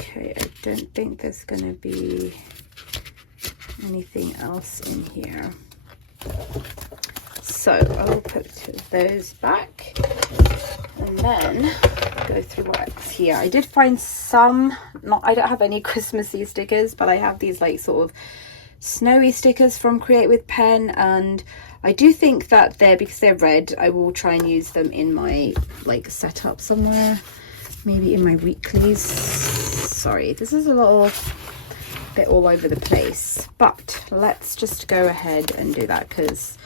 Okay, I don't think there's going to be anything else in here. So I will put those back. And then go through what's here. I did find some, I don't have any Christmassy stickers, but I have these like sort of snowy stickers from Create with Pen, and I do think that because they're red, I will try and use them in my like setup somewhere, maybe in my weeklies. Sorry, this is a little bit all over the place, but let's just go ahead and do that, because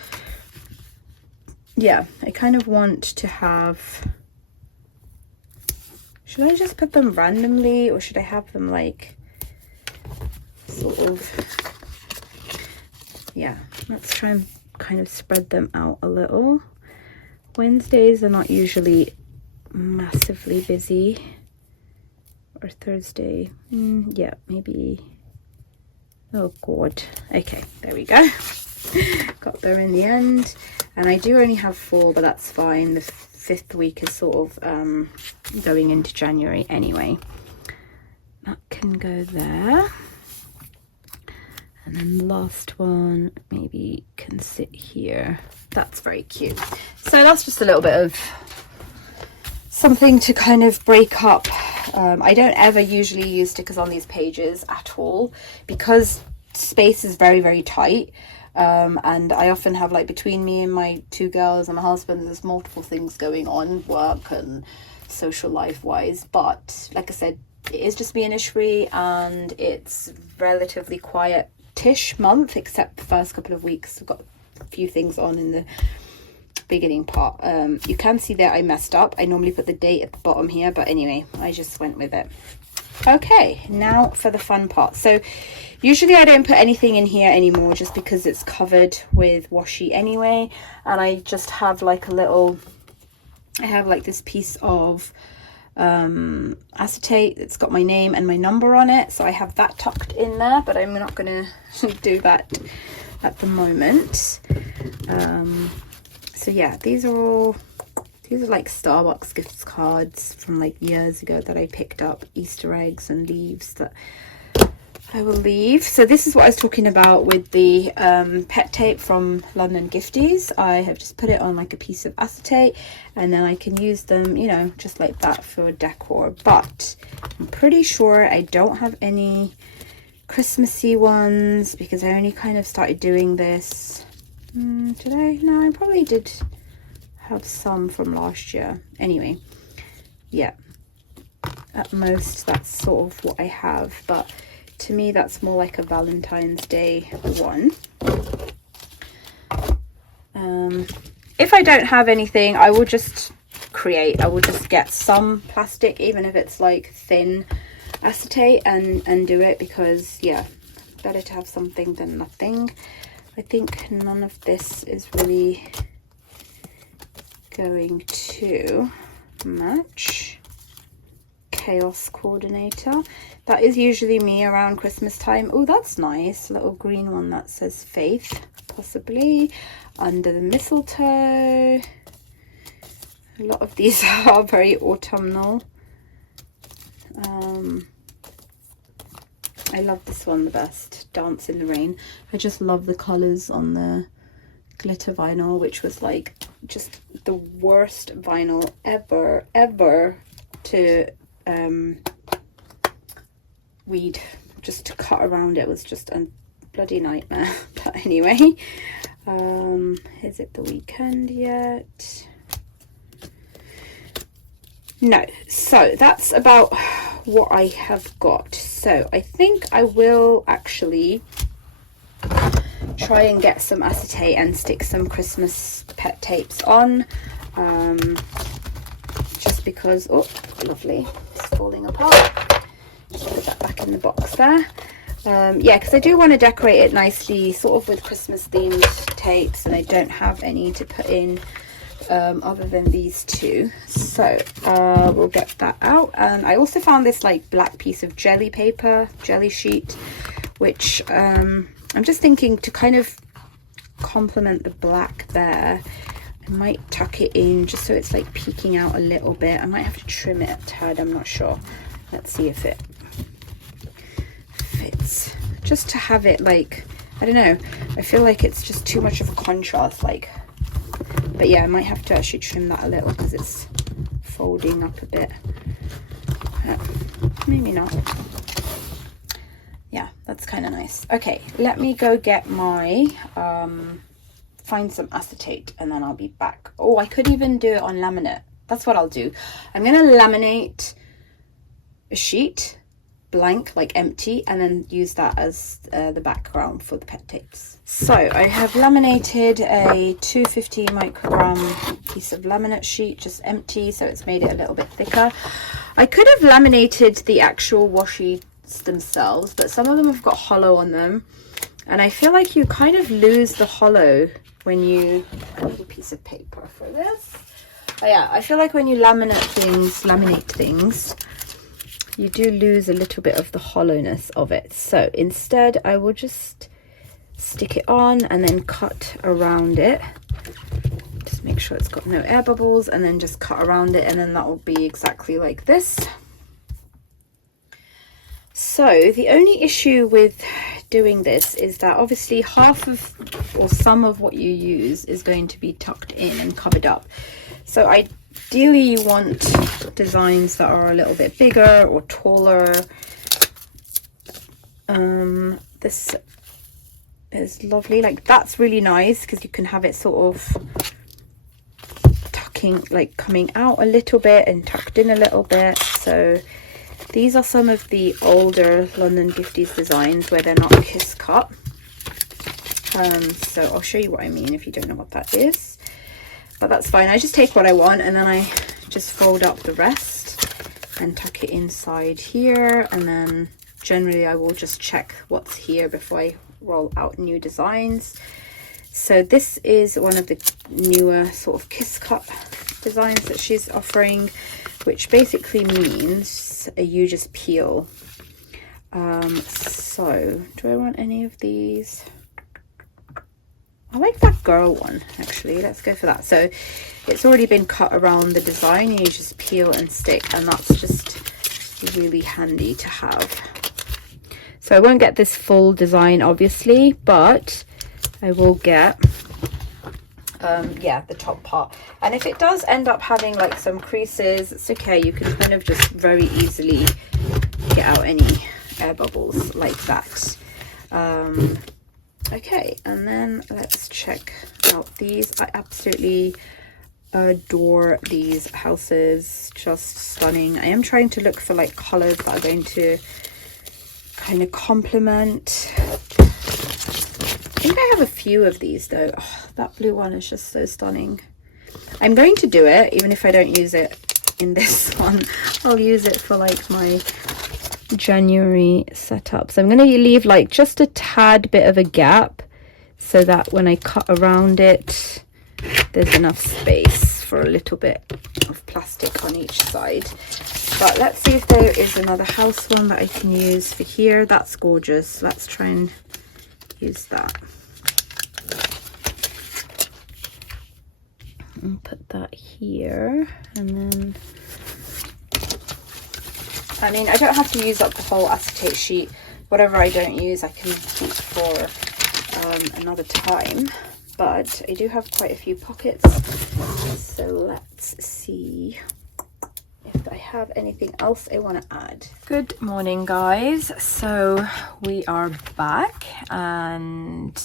yeah, I kind of want to have, should I just put them randomly, or should I have them like sort of, yeah, let's try and kind of spread them out a little. Wednesdays are not usually massively busy, or Thursday, yeah, maybe, oh god, okay, there we go. Got there in the end, and I do only have 4, but that's fine. The 5th week is sort of going into January anyway. That can go there, and then the last one maybe can sit here. That's very cute. So that's just a little bit of something to kind of break up. I don't ever usually use stickers on these pages at all, because space is very, very tight. And I often have, like, between me and my 2 girls and my husband, there's multiple things going on, work and social life wise, but like I said, it is just me and Ishri, and it's relatively quiet-ish month, except the first couple of weeks. I've got a few things on in the beginning part. You can see that I messed up. I normally put the date at the bottom here, but anyway, I just went with it. Okay, now for the fun part. So usually I don't put anything in here anymore, just because it's covered with washi anyway, and I just have like a little, I have like this piece of acetate that's got my name and my number on it, so I have that tucked in there, but I'm not gonna do that at the moment. So yeah, these are like Starbucks gift cards from like years ago that I picked up, Easter eggs and leaves that I will leave. So this is what I was talking about with the pet tape from London Gifties. I have just put it on like a piece of acetate, and then I can use them, you know, just like that for decor. But I'm pretty sure I don't have any Christmassy ones, because I only kind of started doing this today. No, I probably did have some from last year. Anyway, yeah, at most that's sort of what I have, but to me that's more like a Valentine's Day one. If I don't have anything, I will just get some plastic, even if it's like thin acetate, and do it, because yeah, better to have something than nothing. I think none of this is really going to match. Chaos coordinator, that is usually me around Christmas time. Oh, that's nice, a little green one that says faith, possibly under the mistletoe. A lot of these are very autumnal. I love this one the best, Dance in the Rain. I just love the colors on the glitter vinyl, which was like just the worst vinyl ever to weed, just to cut around. It was just a bloody nightmare. But anyway, is it the weekend yet? No. So that's about what I have got. So I think I will actually try and get some acetate and stick some Christmas pet tapes on, just because, oh lovely, it's falling apart. Just put that back in the box there. Yeah, because I do want to decorate it nicely, sort of with Christmas themed tapes, and I don't have any to put in other than these 2, so we'll get that out. And I also found this like black piece of jelly paper, jelly sheet, which I'm just thinking to kind of complement the black there, I might tuck it in just so it's like peeking out a little bit. I might have to trim it a tad, I'm not sure. Let's see if it fits, just to have it like, I don't know, I feel like it's just too much of a contrast, like, but yeah, I might have to actually trim that a little because it's folding up a bit. Maybe not. Yeah, that's kind of nice. Okay, let me go get my find some acetate and then I'll be back. Oh, I could even do it on laminate. That's what I'll do. I'm gonna laminate a sheet blank, like empty, and then use that as the background for the pet tapes. So I have laminated a 250 microgram piece of laminate sheet, just empty, so it's made it a little bit thicker. I could have laminated the actual washi themselves, but some of them have got hollow on them, and I feel like you kind of lose the hollow when you a little piece of paper for this. Oh yeah, I feel like when you laminate things, you do lose a little bit of the hollowness of it. So instead I will just stick it on and then cut around it. Just make sure it's got no air bubbles, and then just cut around it, and then that will be exactly like this. So the only issue with doing this is that obviously half of or some of what you use is going to be tucked in and covered up. So ideally you want designs that are a little bit bigger or taller. This is lovely, like that's really nice because you can have it sort of tucking, like coming out a little bit and tucked in a little bit. So these are some of the older London Gifties designs where they're not kiss cut. So I'll show you what I mean if you don't know what that is, but that's fine. I just take what I want and then I just fold up the rest and tuck it inside here, and then generally I will just check what's here before I roll out new designs. So this is one of the newer sort of kiss cut designs that she's offering, which basically means you just peel. So do I want any of these? I like that girl one actually. Let's go for that. So it's already been cut around the design and you just peel and stick, and that's just really handy to have. So I won't get this full design obviously, but I will get yeah, the top part. And if it does end up having like some creases, it's okay. You can kind of just very easily get out any air bubbles like that. Okay, and then let's check out these. I absolutely adore these houses, just stunning. I am trying to look for like colors that are going to kind of complement. I think I have a few of these though. Oh, that blue one is just so stunning. I'm going to do it even if I don't use it in this one. I'll use it for like my January setup. So I'm going to leave like just a tad bit of a gap so that when I cut around it there's enough space for a little bit of plastic on each side. But let's see if there is another house one that I can use for here. That's gorgeous. Let's try and use that. And put that here, and then I mean I don't have to use up the whole acetate sheet. Whatever I don't use I can keep for another time, but I do have quite a few pockets, so let's see if I have anything else I want to add. Good morning guys, so we are back, and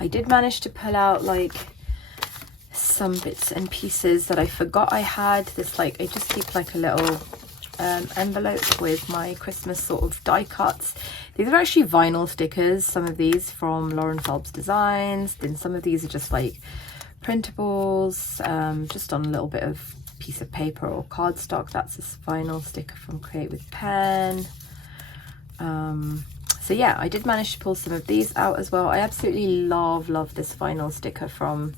I did manage to pull out like some bits and pieces that I forgot I had. This, like, I just keep like a little envelope with my Christmas sort of die cuts. These are actually vinyl stickers, some of these from Lauren Phelps Designs, then some of these are just like printables, just on a little bit of piece of paper or cardstock. That's this vinyl sticker from Create with Pen. So yeah, I did manage to pull some of these out as well. I absolutely love this vinyl sticker from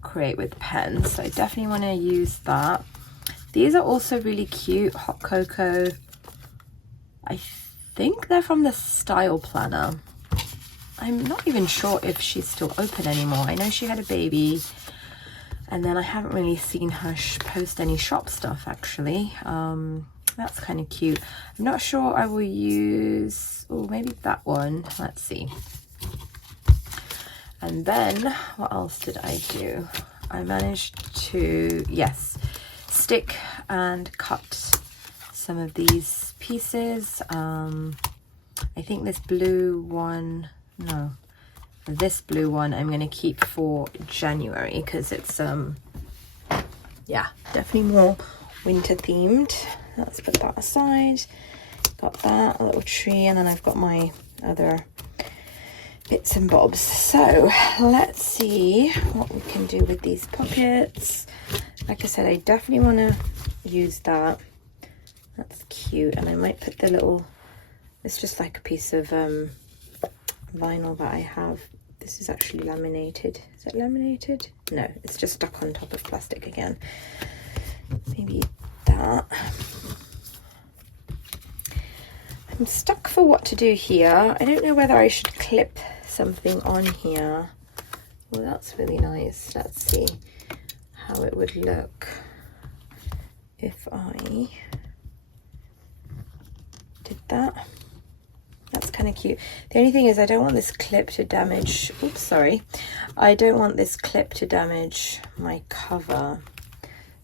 Create with Pen, so I definitely want to use that. These are also really cute, hot cocoa. I think they're from the Style Planner. I'm not even sure if she's still open anymore. I know she had a baby, and then I haven't really seen her post any shop stuff actually. That's kind of cute. I'm not sure I will use, oh, maybe that one. Let's see. And then what else did I do? I managed to, yes, stick and cut some of these pieces. I think this blue one, no, this blue one I'm going to keep for January because it's yeah, definitely more winter themed. Let's put that aside. Got that, a little tree, and then I've got my other bits and bobs. So let's see what we can do with these pockets. Like I said, I definitely want to use that. That's cute. And I might put the little, it's just like a piece of vinyl that I have. This is actually laminated. Is it laminated? No, it's just stuck on top of plastic again. Maybe that. I'm stuck for what to do here. I don't know whether I should clip something on here. Well, that's really nice. Let's see how it would look if I did that. That's kind of cute. The only thing is I don't want this clip to damage, oops, sorry. I don't want this clip to damage my cover.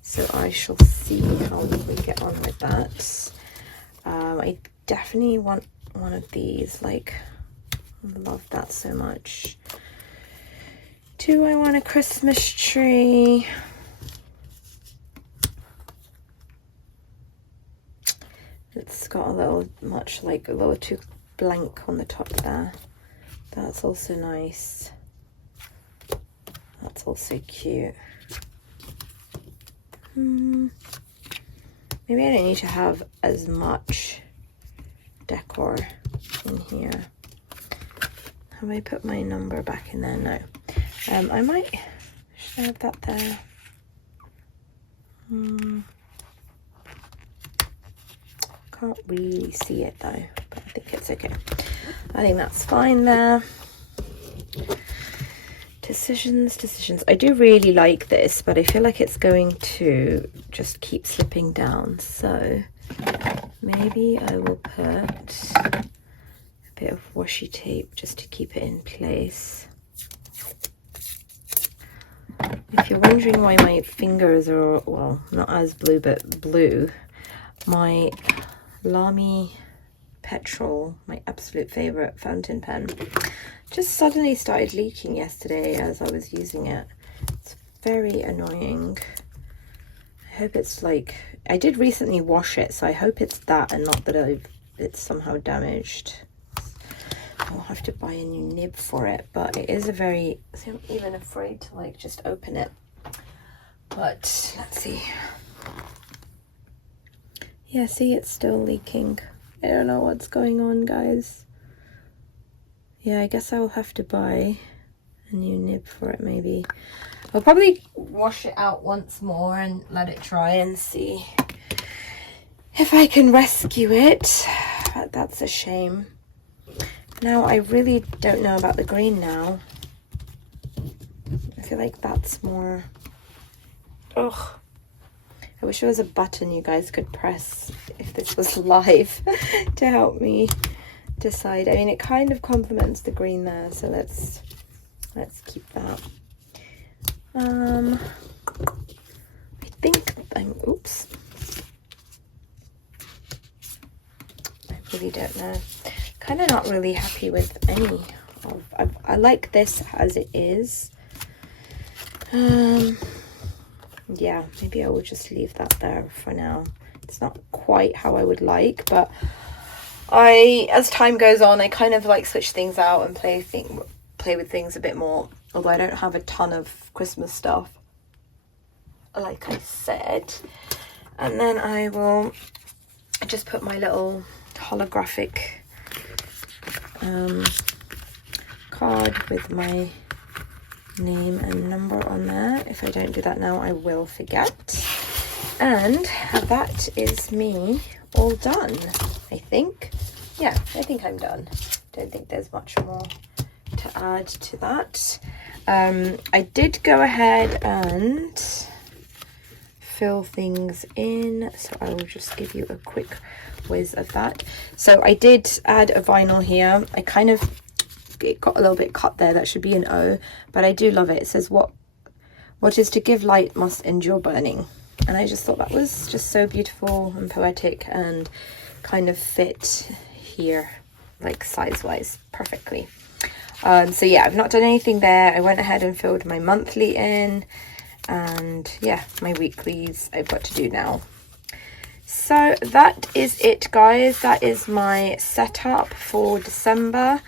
So I shall see how we get on with that. I definitely want one of these, like, I love that so much. Do I want a Christmas tree? It's got a little, much like a little too blank on the top there. That's also nice. That's also cute. Maybe I don't need to have as much decor in here. Have I put my number back in there? No. I might, should I have that there? Can't really see it though, but I think it's okay. I think that's fine there. Decisions. I do really like this, but I feel like it's going to just keep slipping down. So maybe I will put a bit of washi tape just to keep it in place. If you're wondering why my fingers are, well, not as blue, but blue, my Lamy Petrol, my absolute favorite fountain pen, just suddenly started leaking yesterday as I was using it. It's very annoying. I hope it's like, I did recently wash it, so I hope it's that and not that it's somehow damaged. I'll have to buy a new nib for it, but it is a very, see, I'm even afraid to like just open it. But let's see. Yeah, see, it's still leaking. I don't know what's going on, guys. Yeah, I guess I will have to buy a new nib for it maybe. I'll probably wash it out once more and let it dry and see if I can rescue it. But that's a shame. Now, I really don't know about the green now. I feel like that's more... Ugh. I wish there was a button you guys could press if this was live to help me decide. I mean, it kind of complements the green there, so let's keep that. I think I'm, oops. I really don't know. Kind of not really happy with any of, I like this as it is. Yeah, maybe I will just leave that there for now. It's not quite how I would like, but as time goes on, I kind of like switch things out and play with things a bit more. Although I don't have a ton of Christmas stuff, like I said. And then I will just put my little holographic card with my name and number on there. If I don't do that now, I will forget. And that is me all done, I think. Yeah, I think I'm done. Don't think there's much more to add to that. I did go ahead and fill things in, so I will just give you a quick whiz of that. So I did add a vinyl here. It got a little bit cut there. That should be an O, but I do love it. It says what is to give light must endure burning. and I just thought that was just so beautiful and poetic and kind of fit here, like size wise, perfectly. So yeah, I've not done anything there. I went ahead and filled my monthly in, and yeah, my weeklies I've got to do now. So that is it, guys. That is my setup for December.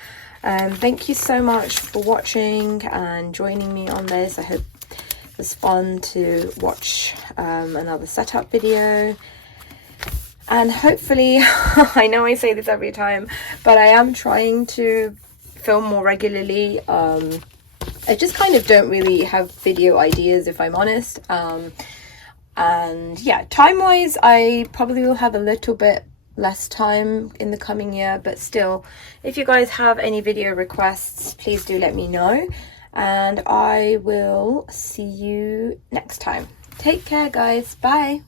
Thank you so much for watching and joining me on this. I hope it was fun to watch another setup video. And hopefully, I know I say this every time, but I am trying to film more regularly. I just kind of don't really have video ideas, if I'm honest. And yeah, time wise, I probably will have a little bit less time in the coming year, but still, if you guys have any video requests, please do let me know, and I will see you next time. Take care, guys. Bye.